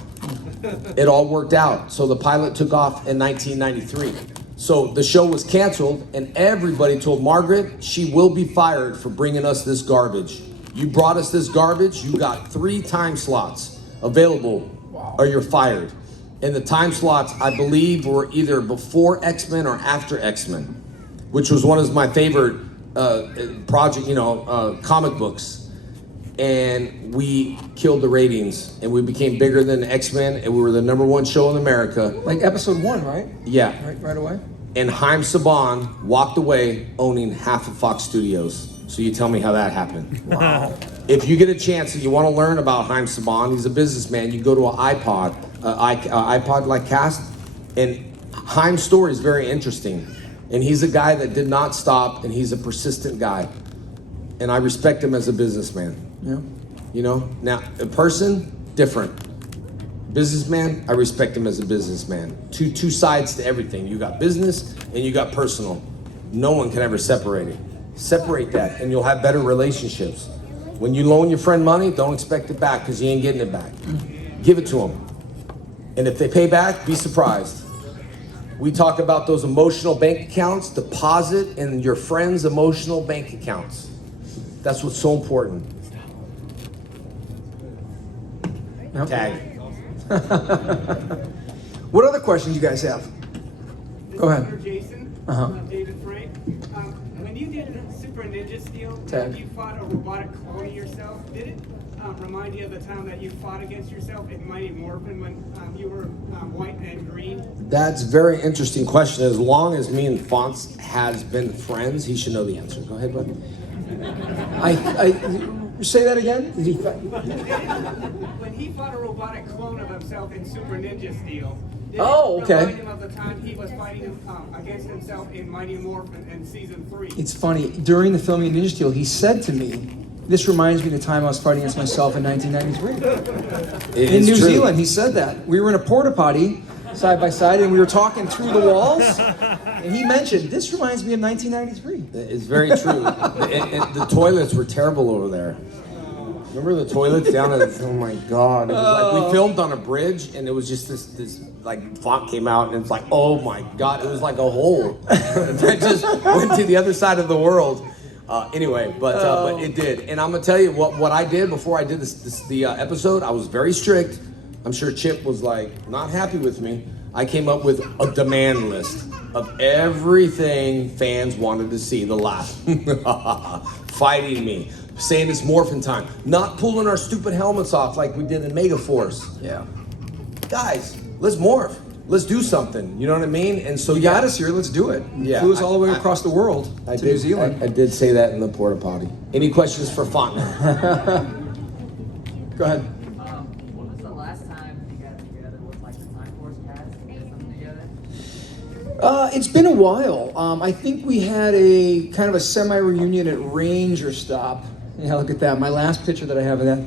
It all worked out. So the pilot took off in 1993. So the show was canceled, and everybody told Margaret she will be fired for bringing us this garbage. You brought us this garbage, you got 3 time slots available, or you're fired. And the time slots, I believe, were either before X-Men or after X-Men, which was one of my favorite comic books. And we killed the ratings, and we became bigger than X-Men, and we were the #1 show in America. Like episode 1, right? Yeah. Right away. And Haim Saban walked away owning half of Fox Studios. So you tell me how that happened. Wow. If you get a chance and you want to learn about Haim Saban, he's a businessman. You go to an iPod like cast, and Haim's story is very interesting. And he's a guy that did not stop, and he's a persistent guy. And I respect him as a businessman. Yeah. You know, now a person, different. Businessman, I respect him as a businessman. Two sides to everything. You got business and you got personal. No one can ever separate it. Separate that and you'll have better relationships. When you loan your friend money, don't expect it back because you ain't getting it back. Give it to them. And if they pay back, be surprised. We talk about those emotional bank accounts. Deposit in your friends' emotional bank accounts. That's what's so important. Yep. Tag. What other questions you guys have? Go ahead. Mr. Jason, Uh-huh. David Frank. When you did Super Ninja Steel, Ted. you fought a robotic clone of yourself. Did it remind you of the time that you fought against yourself in Mighty Morphin when you were white and green? That's a very interesting question. As long as me and Faunt has been friends, he should know the answer. Go ahead, bud. Say that again? When he fought a robotic clone of himself in Super Ninja Steel, did Oh, it okay. remind him of the time he was fighting against himself in Mighty Morphin in season 3? It's funny. During the filming of Ninja Steel, he said to me, "This reminds me of the time I was fighting against myself in 1993." In New Zealand, he said that. We were in a porta potty, side by side, and we were talking through the walls. And he mentioned, "This reminds me of 1993." It's very true. The toilets were terrible over there. Remember the toilets down at, oh my God. It was like we filmed on a bridge and it was just this like font came out and it's like, oh my God, it was like a hole that just went to the other side of the world. Anyway, but it did. And I'm gonna tell you what I did before I did the episode. I was very strict. I'm sure Chip was like not happy with me. I came up with a demand list of everything fans wanted to see. The laugh, fighting me, saying it's morphin' time, not pulling our stupid helmets off like we did in Megaforce. Yeah. Guys, let's morph. Let's do something. You know what I mean? And so You got us here. Let's do it. Yeah, Flew us all the way across the world to New Zealand. I did say that in the porta potty. Any questions for Faunt? Go ahead. When was the last time you got together with like the Time Force cast to get something together? It's been a while. I think we had a kind of a semi-reunion at Ranger Stop. Yeah, look at that. My last picture that I have of that.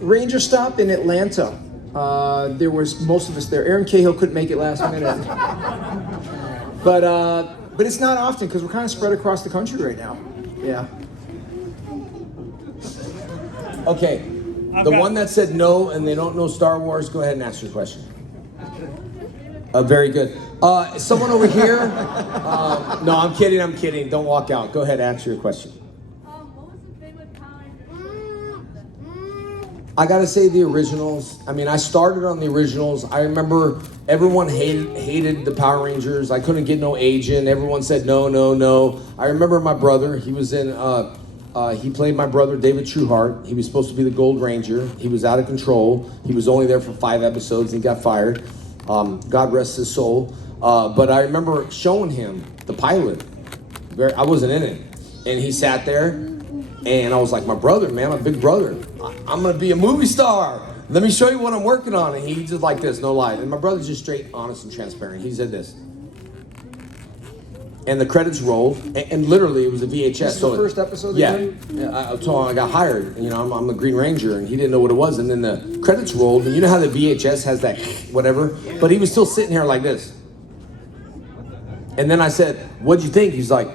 Ranger Stop in Atlanta. There was most of us there. Aaron Cahill couldn't make it last minute. But it's not often because we're kind of spread across the country right now. Yeah. Okay. The one that said no and they don't know Star Wars, go ahead and ask your question. Very good. Someone over here? No, I'm kidding. Don't walk out. Go ahead, answer your question. What was the favorite Power Rangers? I gotta say the originals. I mean, I started on the originals. I remember everyone hated the Power Rangers. I couldn't get no agent. Everyone said no. I remember my brother. He was in. He played my brother David Trueheart. He was supposed to be the Gold Ranger. He was out of control. He was only there for 5 episodes and he got fired. God rest his soul. But I remember showing him the pilot. I wasn't in it, and he sat there. And I was like, my brother, man, my big brother, I'm gonna be a movie star. Let me show you what I'm working on. And he just like this, no lie. And my brother's just straight, honest, and transparent. He said this. And the credits rolled, and literally it was a VHS. This is the first episode they Yeah. did? Yeah. So I got hired. You know, I'm a Green Ranger, and he didn't know what it was. And then the credits rolled, and you know how the VHS has that whatever? But he was still sitting here like this. And then I said, "What'd you think?" He's like,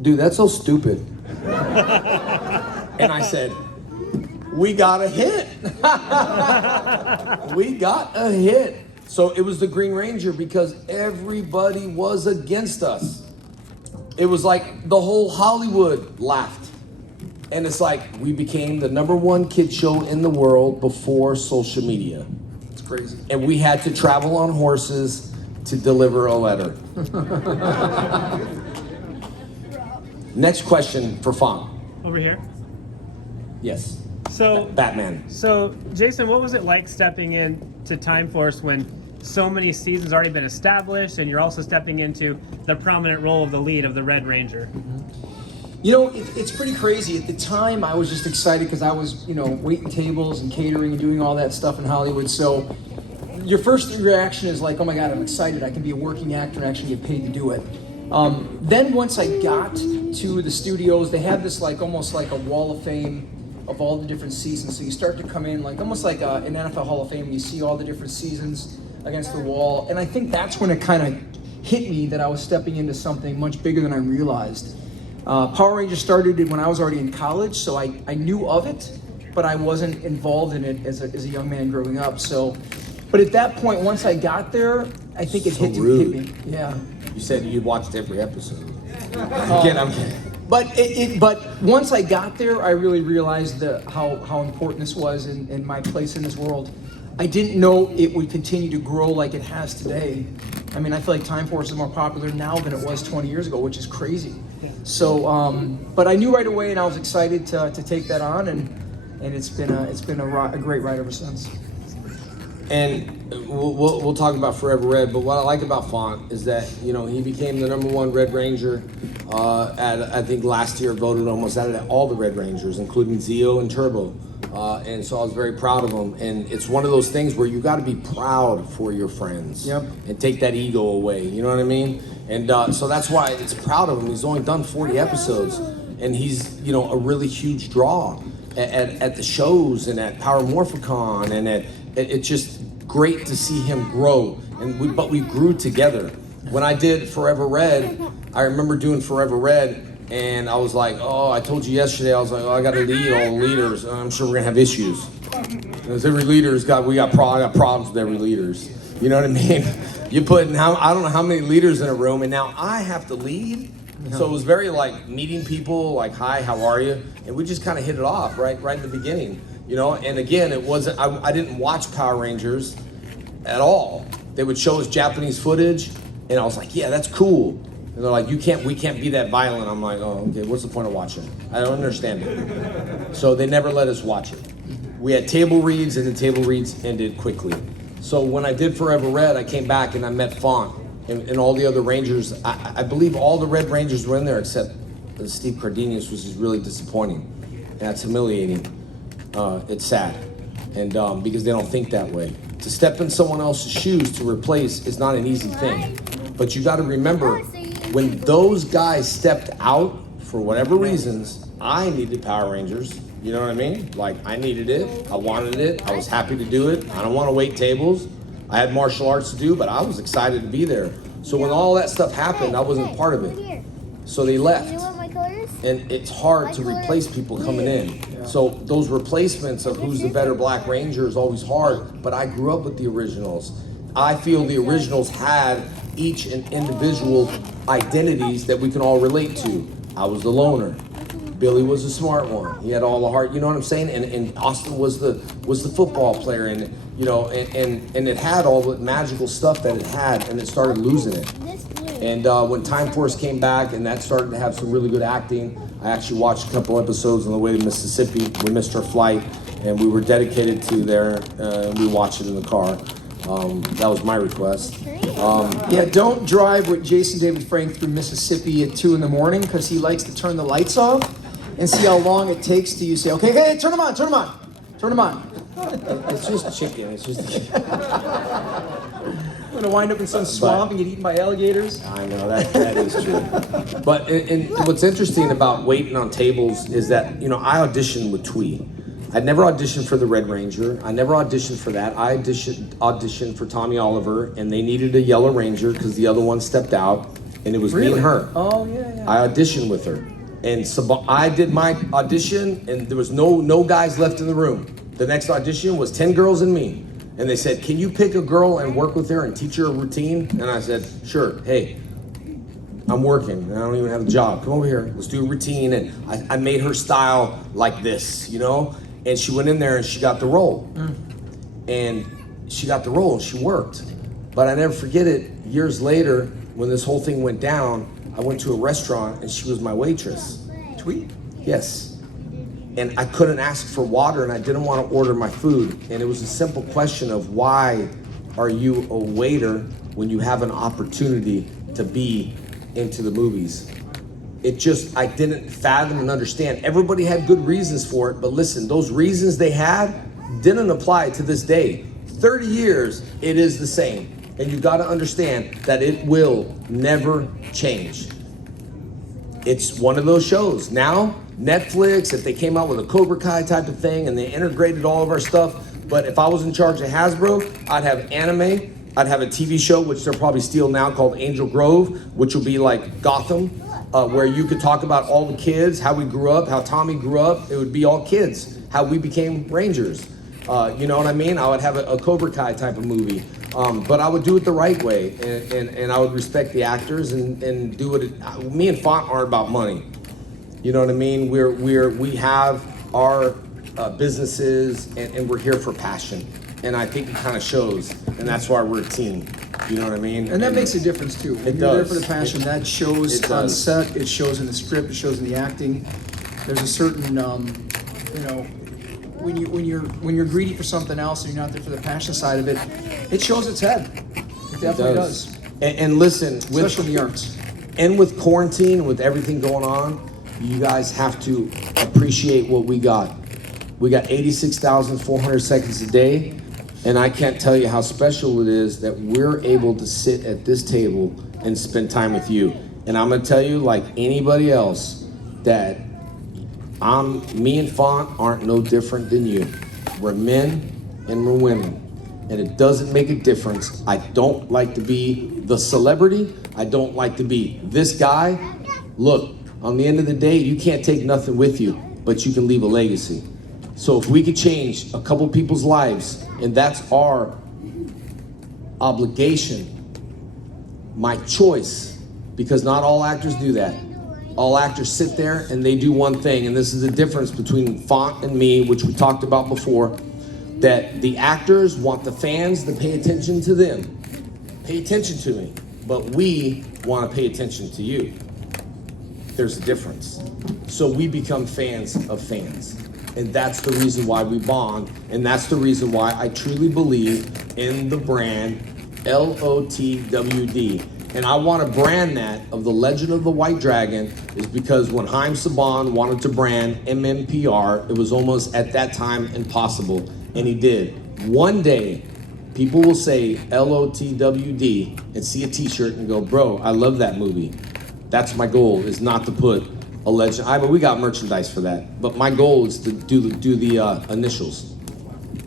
"Dude, that's so stupid." And I said, "We got a hit." We got a hit. So it was the Green Ranger because everybody was against us. It was like the whole Hollywood laughed. And it's like we became the #1 kid show in the world before social media. It's crazy. And we had to travel on horses to deliver a letter. Next question for Faunt. Over here. Yes. So, Batman. So, Jason, what was it like stepping in to Time Force when so many seasons already been established, and you're also stepping into the prominent role of the lead of the Red Ranger? You know, it's pretty crazy. At the time, I was just excited because I was, waiting tables and catering and doing all that stuff in Hollywood. So your first reaction is like, oh my God, I'm excited. I can be a working actor and actually get paid to do it. Then once I got to the studios, they have this almost like a wall of fame of all the different seasons. So you start to come in almost like an NFL Hall of Fame, and you see all the different seasons against the wall. And I think that's when it kind of hit me that I was stepping into something much bigger than I realized. Power Rangers started when I was already in college, so I knew of it, but I wasn't involved in it as a young man growing up. So, but at that point, once I got there, I think it So hit rude. me. Yeah. You said you watched every episode. I'm kidding. But once I got there, I really realized how important this was and my place in this world. I didn't know it would continue to grow like it has today. I mean, I feel like Time Force is more popular now than it was 20 years ago, which is crazy. So, but I knew right away, and I was excited to take that on, and it's been a great ride ever since. And we'll talk about Forever Red, but what I like about Faunt is that, he became the #1 Red Ranger. I think last year voted almost out of all the Red Rangers, including Zeo and Turbo. And so I was very proud of him. And it's one of those things where you got to be proud for your friends. Yep. And take that ego away. You know what I mean? And so that's why it's proud of him. He's only done 40 episodes, and he's a really huge draw at the shows and at Power Morphicon, and it's just great to see him grow. But we grew together. When I did Forever Red, I remember doing Forever Red, and I was like, oh, I told you yesterday, I was like, oh, I got to lead all the leaders. I'm sure we're gonna have issues. Because every leader's got problems with every leaders. You know what I mean? You put I don't know how many leaders in a room, and now I have to lead. So it was very like meeting people, like, hi, how are you? And we just kind of hit it off right in the beginning. And again, it wasn't, I didn't watch Power Rangers at all. They would show us Japanese footage, and I was like, yeah, that's cool. And they're like, we can't be that violent. I'm like, oh, okay, what's the point of watching? I don't understand it. So they never let us watch it. We had table reads, and the table reads ended quickly. So when I did Forever Red, I came back and I met Faunt and all the other Rangers. I believe all the Red Rangers were in there except Steve Cardenas, which is really disappointing. And that's humiliating. It's sad. And because they don't think that way. To step in someone else's shoes to replace is not an easy thing. But you got to remember, when those guys stepped out, for whatever reasons, I needed Power Rangers. You know what I mean? Like, I needed it. I wanted it. I was happy to do it. I don't want to wait tables. I had martial arts to do, but I was excited to be there. So when all that stuff happened, I wasn't part of it. So they left. And it's hard to replace people coming in. So those replacements of who's the better Black Ranger is always hard, but I grew up with the originals. I feel the originals had each an individual identities that we can all relate to. I was the loner. Billy was the smart one. He had all the heart, you know what I'm saying? And Austin was the football player, and and it had all the magical stuff that it had, and it started losing it. And when Time Force came back and that started to have some really good acting, I actually watched a couple episodes on the way to Mississippi. We missed our flight, and we were dedicated to there, and we watched it in the car. That was my request. Don't drive with Jason David Frank through Mississippi at 2 a.m. because he likes to turn the lights off. and see how long it takes till you say, okay, hey, turn them on, turn them on, turn them on. It's just chicken. It's just. I'm gonna wind up in some swamp and get eaten by alligators. I know that is true. But and what's interesting about waiting on tables is that I auditioned with Twee. I never auditioned for the Red Ranger. I never auditioned for that. I auditioned for Tommy Oliver, and they needed a Yellow Ranger because the other one stepped out, and it was me and her. Oh yeah. I auditioned with her, and I did my audition, and there was no guys left in the room. The next audition was 10 girls and me. And they said, can you pick a girl and work with her and teach her a routine? And I said, sure. Hey, I'm working and I don't even have a job. Come over here. Let's do a routine. And I made her style like this, And she went in there and she got the role. And she got the role and she worked. But I never forget it. Years later, when this whole thing went down, I went to a restaurant and she was my waitress. Tweet? Yes. And I couldn't ask for water and I didn't want to order my food. And it was a simple question of why are you a waiter when you have an opportunity to be into the movies? I didn't fathom and understand. Everybody had good reasons for it, but listen, those reasons they had didn't apply to this day. 30 years, it is the same. And you got to understand that it will never change. It's one of those shows. Now, Netflix, if they came out with a Cobra Kai type of thing and they integrated all of our stuff, but if I was in charge of Hasbro, I'd have anime, I'd have a TV show, which they're probably still now called Angel Grove, which will be like Gotham, where you could talk about all the kids, how we grew up, how Tommy grew up. It would be all kids, how we became Rangers. You know what I mean? I would have a Cobra Kai type of movie. But I would do it the right way, and I would respect the actors and do it. Me and Faunt aren't about money. You know what I mean? We have our businesses, and we're here for passion. And I think it kind of shows, and that's why we're a team. You know what I mean? And that makes a difference too. When It you're there does. for the passion, that shows It on does. set, it shows in the script, it shows in the acting. There's a certain, when you're greedy for something else and you're not there for the passion side of it, it shows its head. It definitely does. And listen, Especially in the arts. And with quarantine, with everything going on, you guys have to appreciate what we got. We got 86,400 seconds a day, and I can't tell you how special it is that we're able to sit at this table and spend time with you. And I'm gonna tell you, like anybody else, that me and Faunt aren't no different than you. We're men and we're women. And it doesn't make a difference. I don't like to be the celebrity. I don't like to be this guy. Look, on the end of the day, you can't take nothing with you, but you can leave a legacy. So if we could change a couple people's lives, and that's our obligation, my choice, because not all actors do that. All actors sit there and they do one thing, and this is the difference between Faunt and me, which we talked about before, that the actors want the fans to pay attention to them. Pay attention to me, but we want to pay attention to you. There's a difference. So we become fans of fans. And that's the reason why we bond, and that's the reason why I truly believe in the brand LOTWD. And I want to brand that of the Legend of the White Dragon is because when Haim Saban wanted to brand MMPR, it was almost at that time impossible, and he did. One day, people will say LOTWD and see a t-shirt and go, bro, I love that movie. That's my goal, is not to put a legend. But we got merchandise for that. But my goal is to do the initials.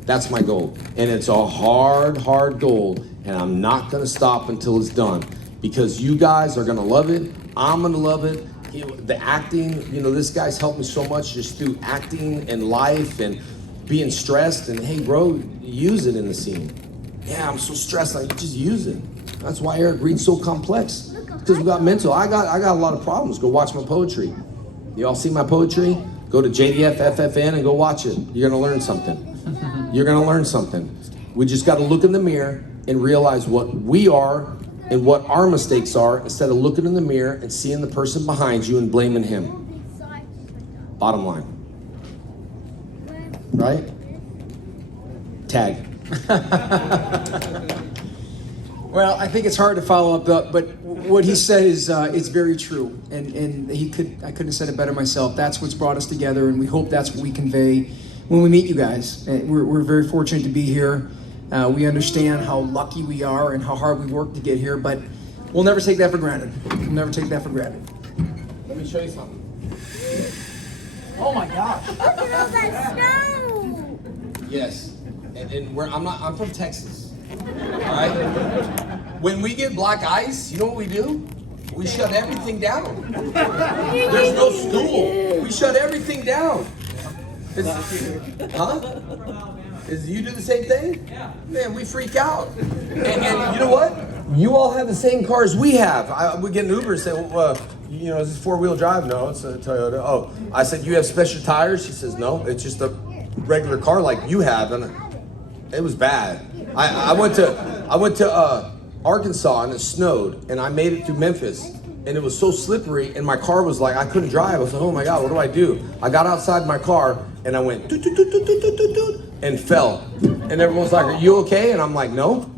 That's my goal. And it's a hard goal, and I'm not gonna stop until it's done. Because you guys are gonna love it, I'm gonna love it. The acting, this guy's helped me so much just through acting and life and being stressed. And hey, bro, use it in the scene. Yeah, I'm so stressed. Like, just use it. That's why Eric reads so complex. Because we got mental. I got a lot of problems. Go watch my poetry. You all see my poetry? Go to JDF-FFN and go watch it. You're gonna learn something. You're gonna learn something. We just gotta look in the mirror and realize what we are and what our mistakes are, instead of looking in the mirror and seeing the person behind you and blaming him. Bottom line. Right? Tag. Well, I think it's hard to follow up, but what he said is very true, and I couldn't have said it better myself. That's what's brought us together, and we hope that's what we convey when we meet you guys. And we're very fortunate to be here. We understand how lucky we are and how hard we work to get here, but we'll never take that for granted. We'll never take that for granted. Let me show you something. Oh my gosh! Look at all that snow. Yes, and I'm from Texas. All right. When we get black ice, you know what we do? We shut everything down. There's no school. We shut everything down. Huh? You do the same thing? Yeah. Man, we freak out. And you know what? You all have the same cars we have. We get an Uber and say, well, is this 4-wheel drive? No, it's a Toyota. Oh, I said, you have special tires? She says, no, it's just a regular car like you have. And it was bad. I went to Arkansas and it snowed, and I made it through Memphis, and it was so slippery, and my car was like, I couldn't drive. I was like, oh my God, what do I do? I got outside my car and I went doot, doot, doot, doot, doot, doot, doot, and fell. And everyone's like, are you okay? And I'm like, no,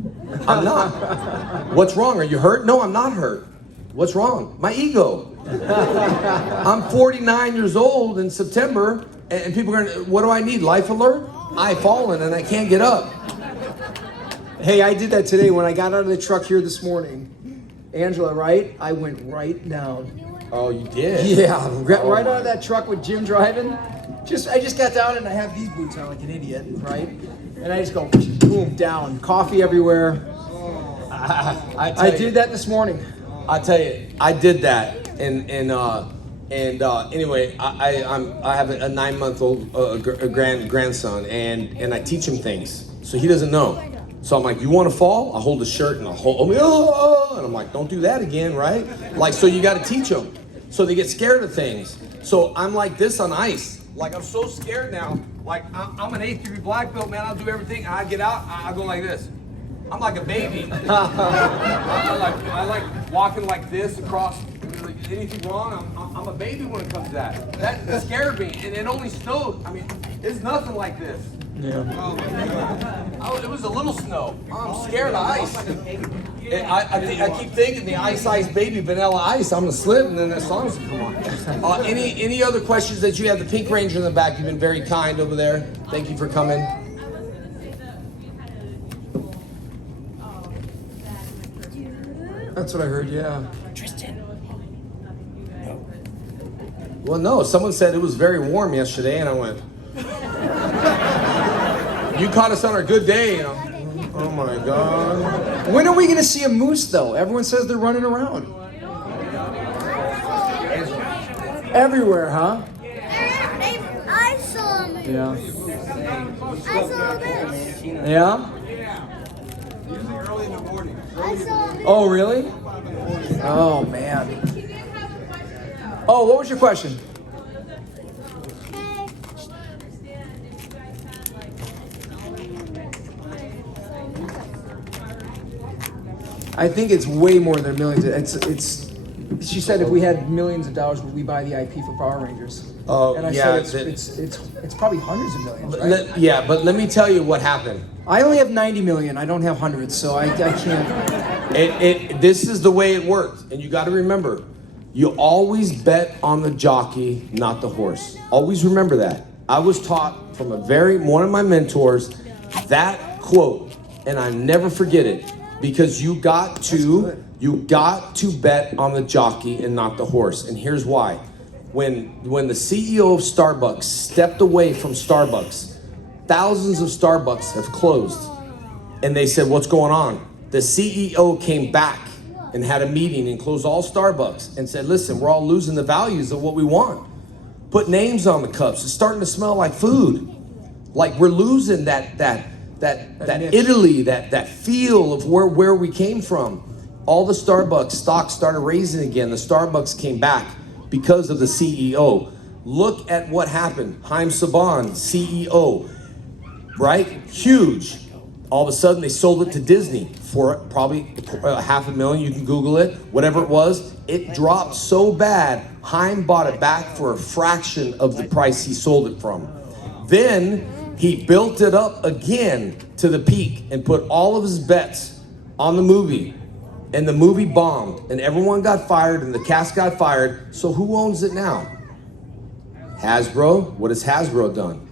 I'm not. What's wrong? Are you hurt? No, I'm not hurt. What's wrong? My ego. I'm 49 years old in September, and people are going, what do I need? Life alert? I've fallen and I can't get up. Hey, I did that today when I got out of the truck here this morning. Angela, right? I went right down. Oh, you did? Yeah, right out of that truck with Jim driving. I just got down and I have these boots on like an idiot, right? And I just go boom down, coffee everywhere. I did that this morning. I tell you, I did that, and anyway, I have a 9-month-old grandson, and I teach him things, so he doesn't know. So I'm like, you want to fall? I hold the shirt and I hold, and I'm like, don't do that again, right? Like, so you got to teach them, so they get scared of things. So I'm like this on ice, like I'm so scared now. Like I'm an 8th degree black belt, man. I'll do everything. I get out, I go like this. I'm like a baby. I like walking like this across. Anything wrong? I'm a baby when it comes to that. That scared me, and it only snowed. I mean, it's nothing like this. Yeah. Oh, it was a little snow. I'm scared of ice. I keep thinking the ice baby vanilla ice. I'm gonna slip, and then that song's gonna come on. Any other questions that you have? The Pink Ranger in the back. You've been very kind over there. Thank you for coming. I was going to say that we had a usual that in my church. That's what I heard, yeah. Well, no. Someone said it was very warm yesterday, and I went. You caught us on our good day. You know? Oh my God. When are we going to see a moose, though? Everyone says they're running around. Everywhere, huh? I saw him. Yeah. I saw this. Yeah? Usually early in the morning. I saw him. Oh, really? Oh, man. Oh, what was your question? I think it's way more than millions. It's. She said if we had millions of dollars, would we buy the IP for Power Rangers? Oh, and I yeah, said it's probably hundreds of millions, right? But let me tell you what happened. I only have 90 million. I don't have hundreds, so I can't. This is the way it worked, and you got to remember, you always bet on the jockey, not the horse. Always remember that. I was taught from one of my mentors that quote, and I never forget it, because you got to bet on the jockey and not the horse. And here's why. When the CEO of Starbucks stepped away from Starbucks, thousands of Starbucks have closed. And they said, what's going on? The CEO came back and had a meeting and closed all Starbucks and said, listen, we're all losing the values of what we want. Put names on the cups. It's starting to smell like food. Like we're losing that Italy, that feel of where we came from. All the Starbucks stocks started raising again. The Starbucks came back because of the CEO. Look at what happened. Haim Saban, CEO, right? Huge. All of a sudden, they sold it to Disney for probably $500,000. You can Google it. Whatever it was, it dropped so bad. Haim bought it back for a fraction of the price he sold it from. Then he built it up again to the peak and put all of his bets on the movie, and the movie bombed, and everyone got fired, and the cast got fired. So who owns it now? Hasbro. What has Hasbro done?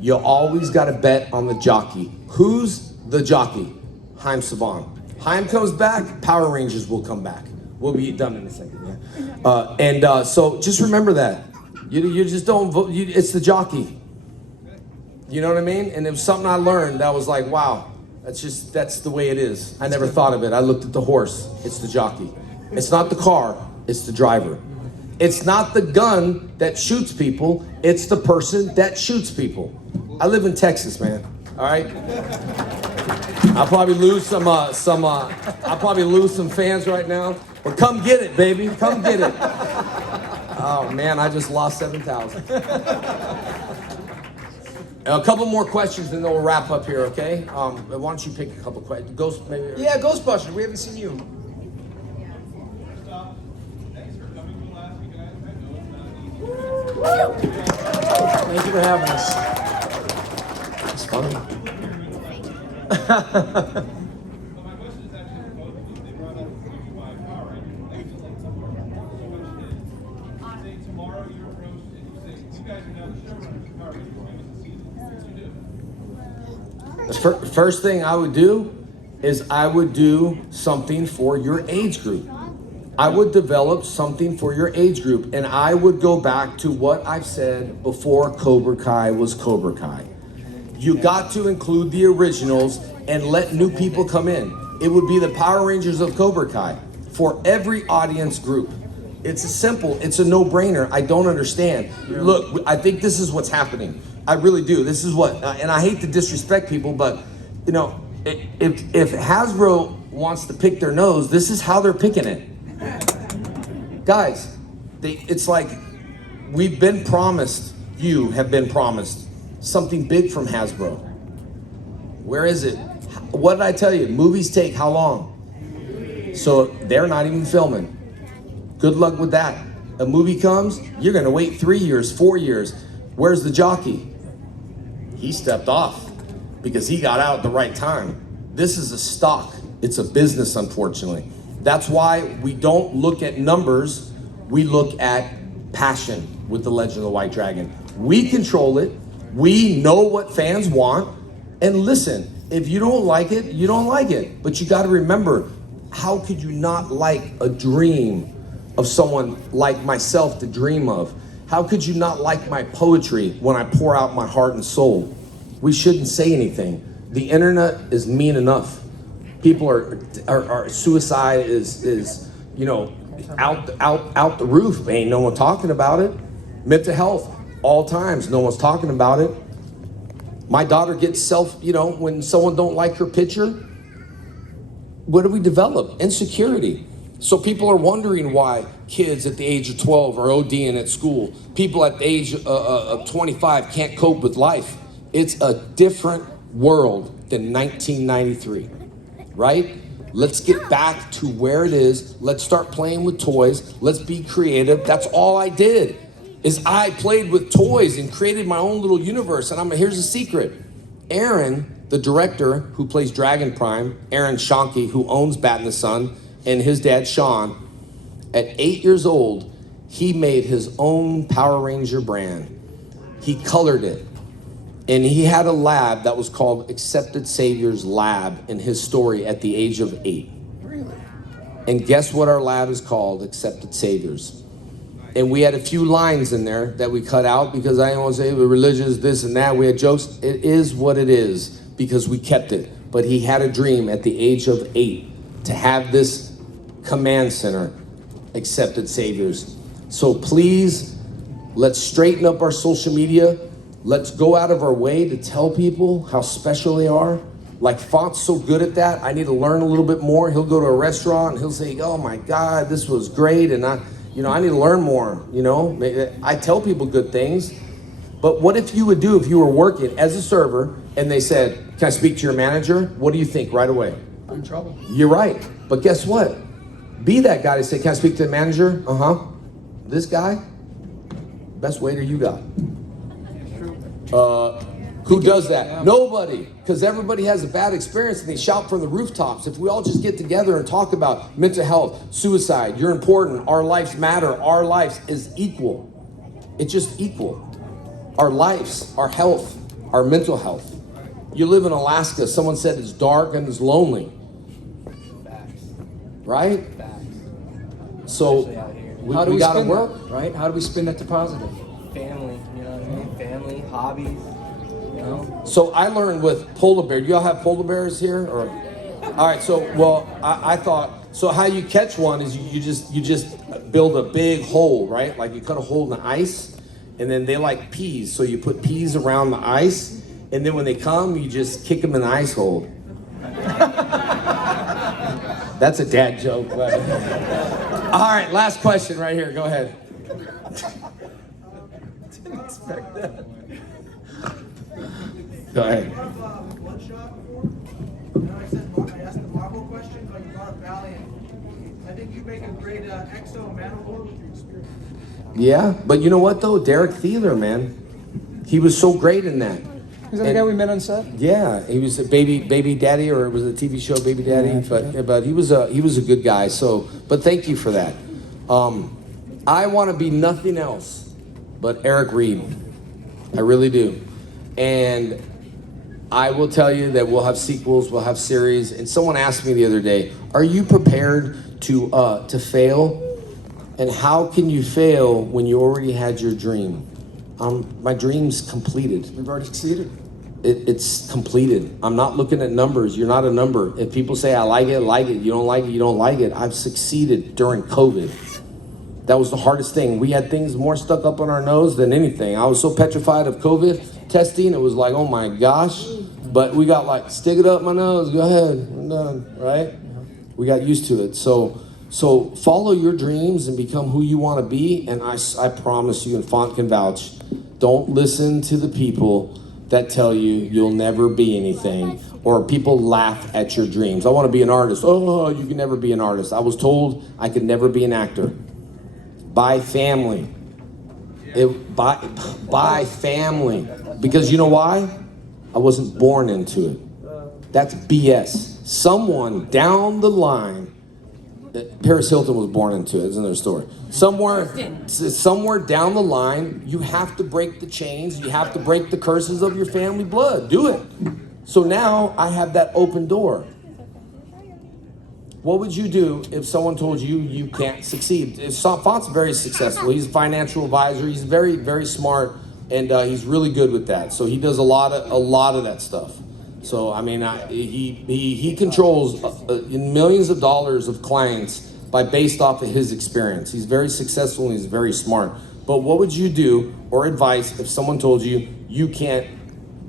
You always got to bet on the jockey. Who's the jockey? Haim Saban. Haim comes back, Power Rangers will come back. We'll be done in a second, yeah. So just remember that. You just don't vote, it's the jockey. You know what I mean? And it was something I learned that was like, wow, that's the way it is. I never thought of it. I looked at the horse, it's the jockey. It's not the car, it's the driver. It's not the gun that shoots people, it's the person that shoots people. I live in Texas, man, all right? I'll probably lose some fans right now, but come get it, baby, come get it. Oh man, I just lost 7,000. A couple more questions, and then we'll wrap up here, okay? Why don't you pick a couple questions? Ghost, maybe. Yeah, Ghostbusters. We haven't seen you. Thank you for having us. It's fun. The first thing I would do is I would do something for your age group. I would develop something for your age group, and I would go back to what I've said before Cobra Kai was Cobra Kai. You got to include the originals and let new people come in. It would be the Power Rangers of Cobra Kai for every audience group. It's simple, it's a no-brainer. I don't understand. Look, I think this is what's happening. I really do. This is what, and I hate to disrespect people, but you know, if Hasbro wants to pick their nose, this is how they're picking it. Guys, it's like we've been promised, you have been promised something big from Hasbro. Where is it? What did I tell you? Movies take how long? So they're not even filming. Good luck with that. A movie comes, you're gonna wait 3 years, 4 years. Where's the jockey? He stepped off because he got out at the right time. This is a stock. It's a business, unfortunately. That's why we don't look at numbers. We look at passion with The Legend of the White Dragon. We control it. We know what fans want. And listen, if you don't like it, you don't like it. But you got to remember, how could you not like a dream of someone like myself to dream of? How could you not like my poetry when I pour out my heart and soul? We shouldn't say anything. The internet is mean enough. People are suicide is you know, out the roof. Ain't no one talking about it. Mental health, all times, no one's talking about it. My daughter gets you know, when someone don't like her picture, what do we develop? Insecurity. So people are wondering why kids at the age of 12 are ODing at school. People at the age of 25 can't cope with life. It's a different world than 1993, right? Let's get back to where it is. Let's start playing with toys. Let's be creative. That's all I did, is I played with toys and created my own little universe. And here's the secret. Aaron, the director who plays Dragon Prime, Aaron Schonke, who owns Bat in the Sun, and his dad, Sean, at 8 years old, he made his own Power Ranger brand. He colored it. And he had a lab that was called Accepted Saviors Lab in his story at the age of 8. Really? And guess what our lab is called? Accepted Saviors. And we had a few lines in there that we cut out because I don't want to say we're religious, this and that. We had jokes. It is what it is because we kept it. But he had a dream at the age of 8 to have this command center, Accepted Saviors. So please, let's straighten up our social media. Let's go out of our way to tell people how special they are. Like Faunt's so good at that. I need to learn a little bit more. He'll go to a restaurant and he'll say, oh my God, this was great. And I need to learn more, you know? I tell people good things. But what if you would do if you were working as a server and they said, can I speak to your manager? What do you think right away? I'm in trouble. You're right. But guess what? Be that guy to say, can I speak to the manager? This guy? Best waiter you got. Who does that? Nobody, because everybody has a bad experience and they shout from the rooftops. If we all just get together and talk about mental health, suicide, you're important, our lives matter, our lives is equal. It's just equal. Our lives, our health, our mental health. You live in Alaska, someone said it's dark and it's lonely. Facts. Right? Facts. So How do we gotta spin work. that, right? How do we spin that to positive? Family, you know what I mean? Family, hobbies, you know? So I learned with polar bear. Do y'all have polar bears here? Or all right. So I thought. So how you catch one is you just build a big hole, right? Like you cut a hole in the ice, and then they like peas. So you put peas around the ice, and then when they come, you just kick them in the ice hole. That's a dad joke. But... All right. Last question right here. Go ahead. Didn't expect that. Go ahead. You brought up Bloodshot before. And I asked the Marvel question, but you brought up Valiant. I think you make a great exo Manowar with your experience. Yeah, but you know what though? Derek Thieler, man, he was so great in that. Is that the guy we met on set? Yeah, he was a baby daddy, or it was a TV show, Baby Daddy. Yeah, but he was a good guy. So, but thank you for that. I want to be nothing else but Eric Reed. I really do, and I will tell you that we'll have sequels, we'll have series. And someone asked me the other day, "Are you prepared to fail? And how can you fail when you already had your dream?" My dream's completed. We've already succeeded. It's completed. I'm not looking at numbers. You're not a number. If people say I like it, like it. You don't like it, you don't like it. I've succeeded during COVID. That was the hardest thing. We had things more stuck up on our nose than anything. I was so petrified of COVID testing. It was like, oh my gosh. But we got like, stick it up my nose. Go ahead. I'm done. Right? We got used to it. So follow your dreams and become who you want to be. And I promise you, and Faunt can vouch, don't listen to the people that tell you you'll never be anything, or people laugh at your dreams. I want to be an artist. Oh, you can never be an artist. I was told I could never be an actor. By family. By family. Because you know why? I wasn't born into it. That's BS. Someone down the line, Paris Hilton was born into it, isn't there a story? Somewhere down the line, you have to break the chains, you have to break the curses of your family blood. Do it. So now I have that open door. What would you do if someone told you you can't succeed? Faunt's very successful. He's a financial advisor. He's very, very smart, and he's really good with that. So he does a lot of that stuff. So I mean, he controls millions of dollars of clients based off of his experience. He's very successful and he's very smart. But what would you do or advice if someone told you you can't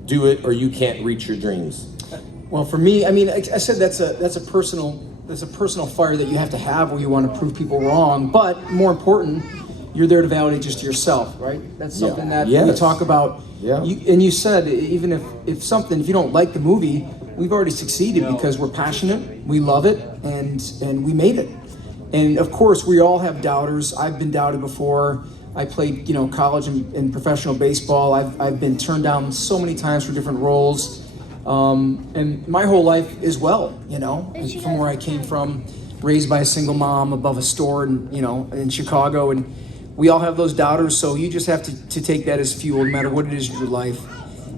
do it or you can't reach your dreams? Well, for me, I mean, I said that's a personal fire that you have to have where you want to prove people wrong. But more important, you're there to validate just yourself, right? That's something that we talk about. Yeah. You said even if you don't like the movie, we've already succeeded because we're passionate, we love it, and we made it. And of course, we all have doubters. I've been doubted before. I played, college and professional baseball. I've been turned down so many times for different roles. And my whole life as well, from where I came from, raised by a single mom above a store in Chicago. And we all have those doubters. So you just have to take that as fuel, no matter what it is in your life,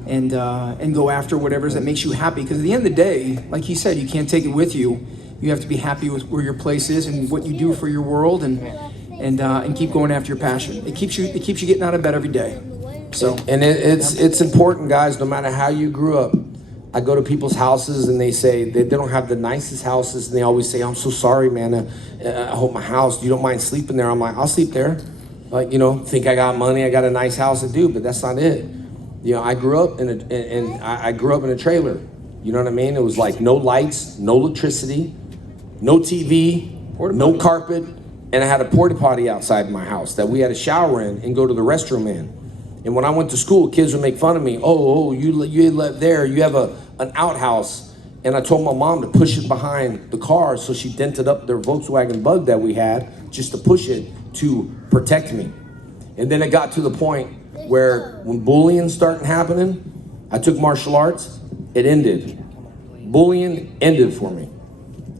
and go after whatever it is that makes you happy. Because at the end of the day, like he said, you can't take it with you. You have to be happy with where your place is and what you do for your world, and keep going after your passion. It keeps you getting out of bed every day. So it's important, guys. No matter how you grew up, I go to people's houses and they say they don't have the nicest houses, and they always say, "I'm so sorry, man. I hope my house. You don't mind sleeping there?" I'm like, "I'll sleep there." Like, think I got money, I got a nice house to do, but that's not it. I grew up in a trailer. You know what I mean? It was like no lights, no electricity, no TV, no carpet, and I had a porta potty outside my house that we had to shower in and go to the restroom in. And when I went to school, kids would make fun of me. Oh, you live there. You have an outhouse. And I told my mom to push it behind the car, so she dented up their Volkswagen Bug that we had just to push it to protect me. And then it got to the point where when bullying started happening, I took martial arts, it ended. Bullying ended for me.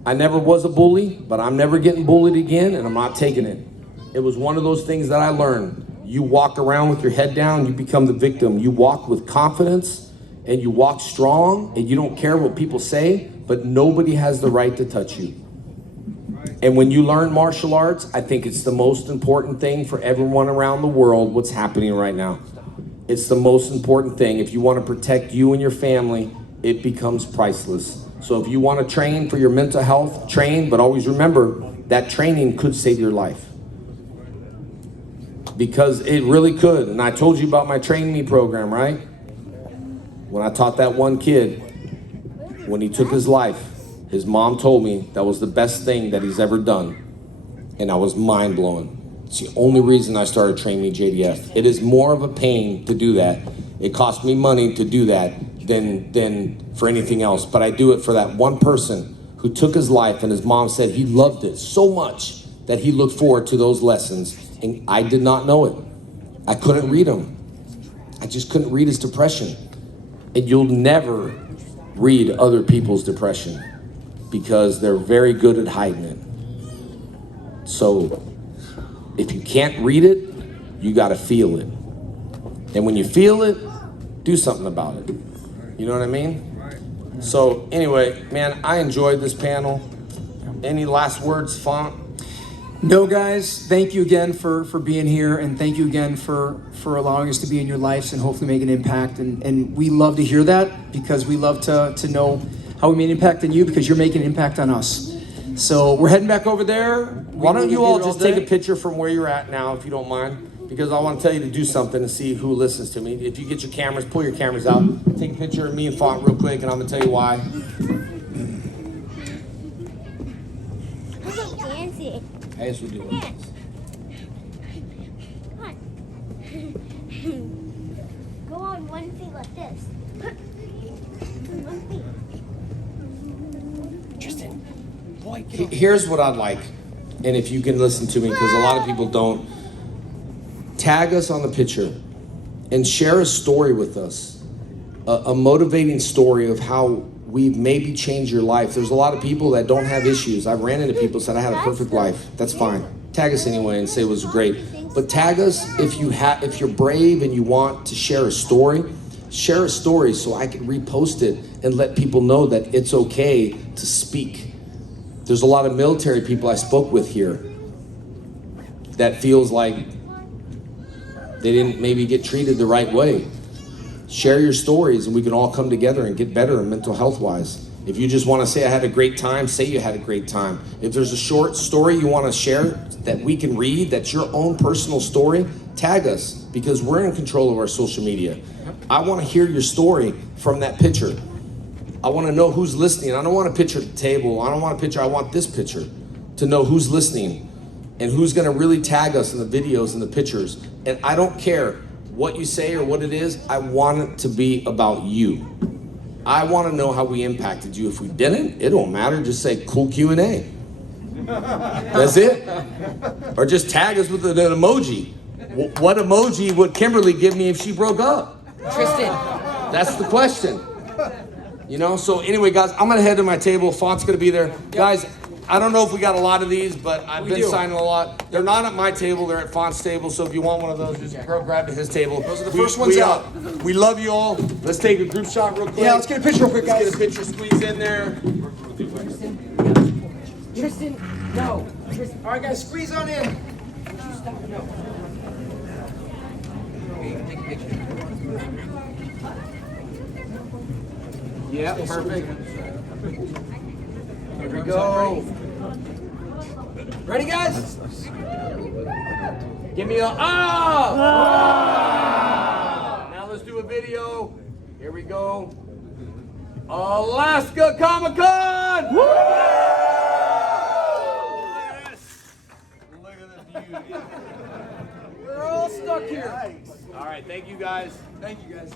I never was a bully, but I'm never getting bullied again, and I'm not taking it. It was one of those things that I learned. You walk around with your head down, you become the victim. You walk with confidence, and you walk strong, and you don't care what people say, but nobody has the right to touch you. And when you learn martial arts, I think it's the most important thing for everyone around the world, what's happening right now. It's the most important thing. If you want to protect you and your family, it becomes priceless. So if you want to train for your mental health, train, but always remember that training could save your life. Because it really could. And I told you about my Train Me program, right? When I taught that one kid, when he took his life, his mom told me that was the best thing that he's ever done. And I was mind blown. It's the only reason I started Train Me JDF. It is more of a pain to do that. It cost me money to do that than for anything else. But I do it for that one person who took his life, and his mom said he loved it so much that he looked forward to those lessons. And I did not know it. I couldn't read them. I just couldn't read his depression. And you'll never read other people's depression because they're very good at hiding it. So if you can't read it, you got to feel it. And when you feel it, do something about it. You know what I mean? So anyway, man, I enjoyed this panel. Any last words, Faunt? No, guys, thank you again for being here, and thank you again for allowing us to be in your lives and hopefully make an impact. And we love to hear that because we love to know how we made an impact on you because you're making an impact on us. So we're heading back over there. Why don't you all just take a picture from where you're at now, if you don't mind? Because I want to tell you to do something to see who listens to me. If you get your cameras, pull your cameras out. Take a picture of me and Faunt real quick, and I'm going to tell you why. Dancing. As we do. Dance. Come on. Go on one feet like this. One feet. Here's what I'd like, and if you can listen to me, because a lot of people don't. Tag us on the picture and share a story with us, a motivating story of how we've maybe changed your life. There's a lot of people that don't have issues. I've ran into people who said I had a perfect life. That's fine. Tag us anyway and say it was great. But tag us if you're brave and you want to share a story. Share a story so I can repost it and let people know that it's okay to speak. There's a lot of military people I spoke with here that feels like they didn't maybe get treated the right way. Share your stories and we can all come together and get better mental health wise. If you just want to say I had a great time, say you had a great time. If there's a short story you want to share that we can read, that's your own personal story, tag us because we're in control of our social media. I want to hear your story from that picture. I want to know who's listening. I don't want a picture at the table. I don't want a picture. I want this picture to know who's listening and who's going to really tag us in the videos and the pictures. And I don't care what you say or what it is. I want it to be about you. I want to know how we impacted you. If we didn't, it don't matter. Just say cool Q&A. That's it. Or just tag us with an emoji. What emoji would Kimberly give me if she broke up? Tristan. That's the question. You know, so anyway, guys, I'm gonna head to my table. Faunt's gonna be there. Yep. Guys, I don't know if we got a lot of these, but I've been signing a lot. They're not at my table, they're at Faunt's table, so if you want one of those, just go grab at his table. Those are the first ones out. We love you all. Let's take a group shot real quick. Yeah, let's get a picture real quick, guys. Let's get a picture, squeeze in there. Tristan, no. Tristan. All right, guys, squeeze on in. No. Take a picture. Yeah, perfect. Here we go. Ready, guys? Give me a Now let's do a video. Here we go. Alaska Comic-Con! Woo! Yes. Look at the beauty. We're all stuck here. All right, thank you guys. Thank you, guys.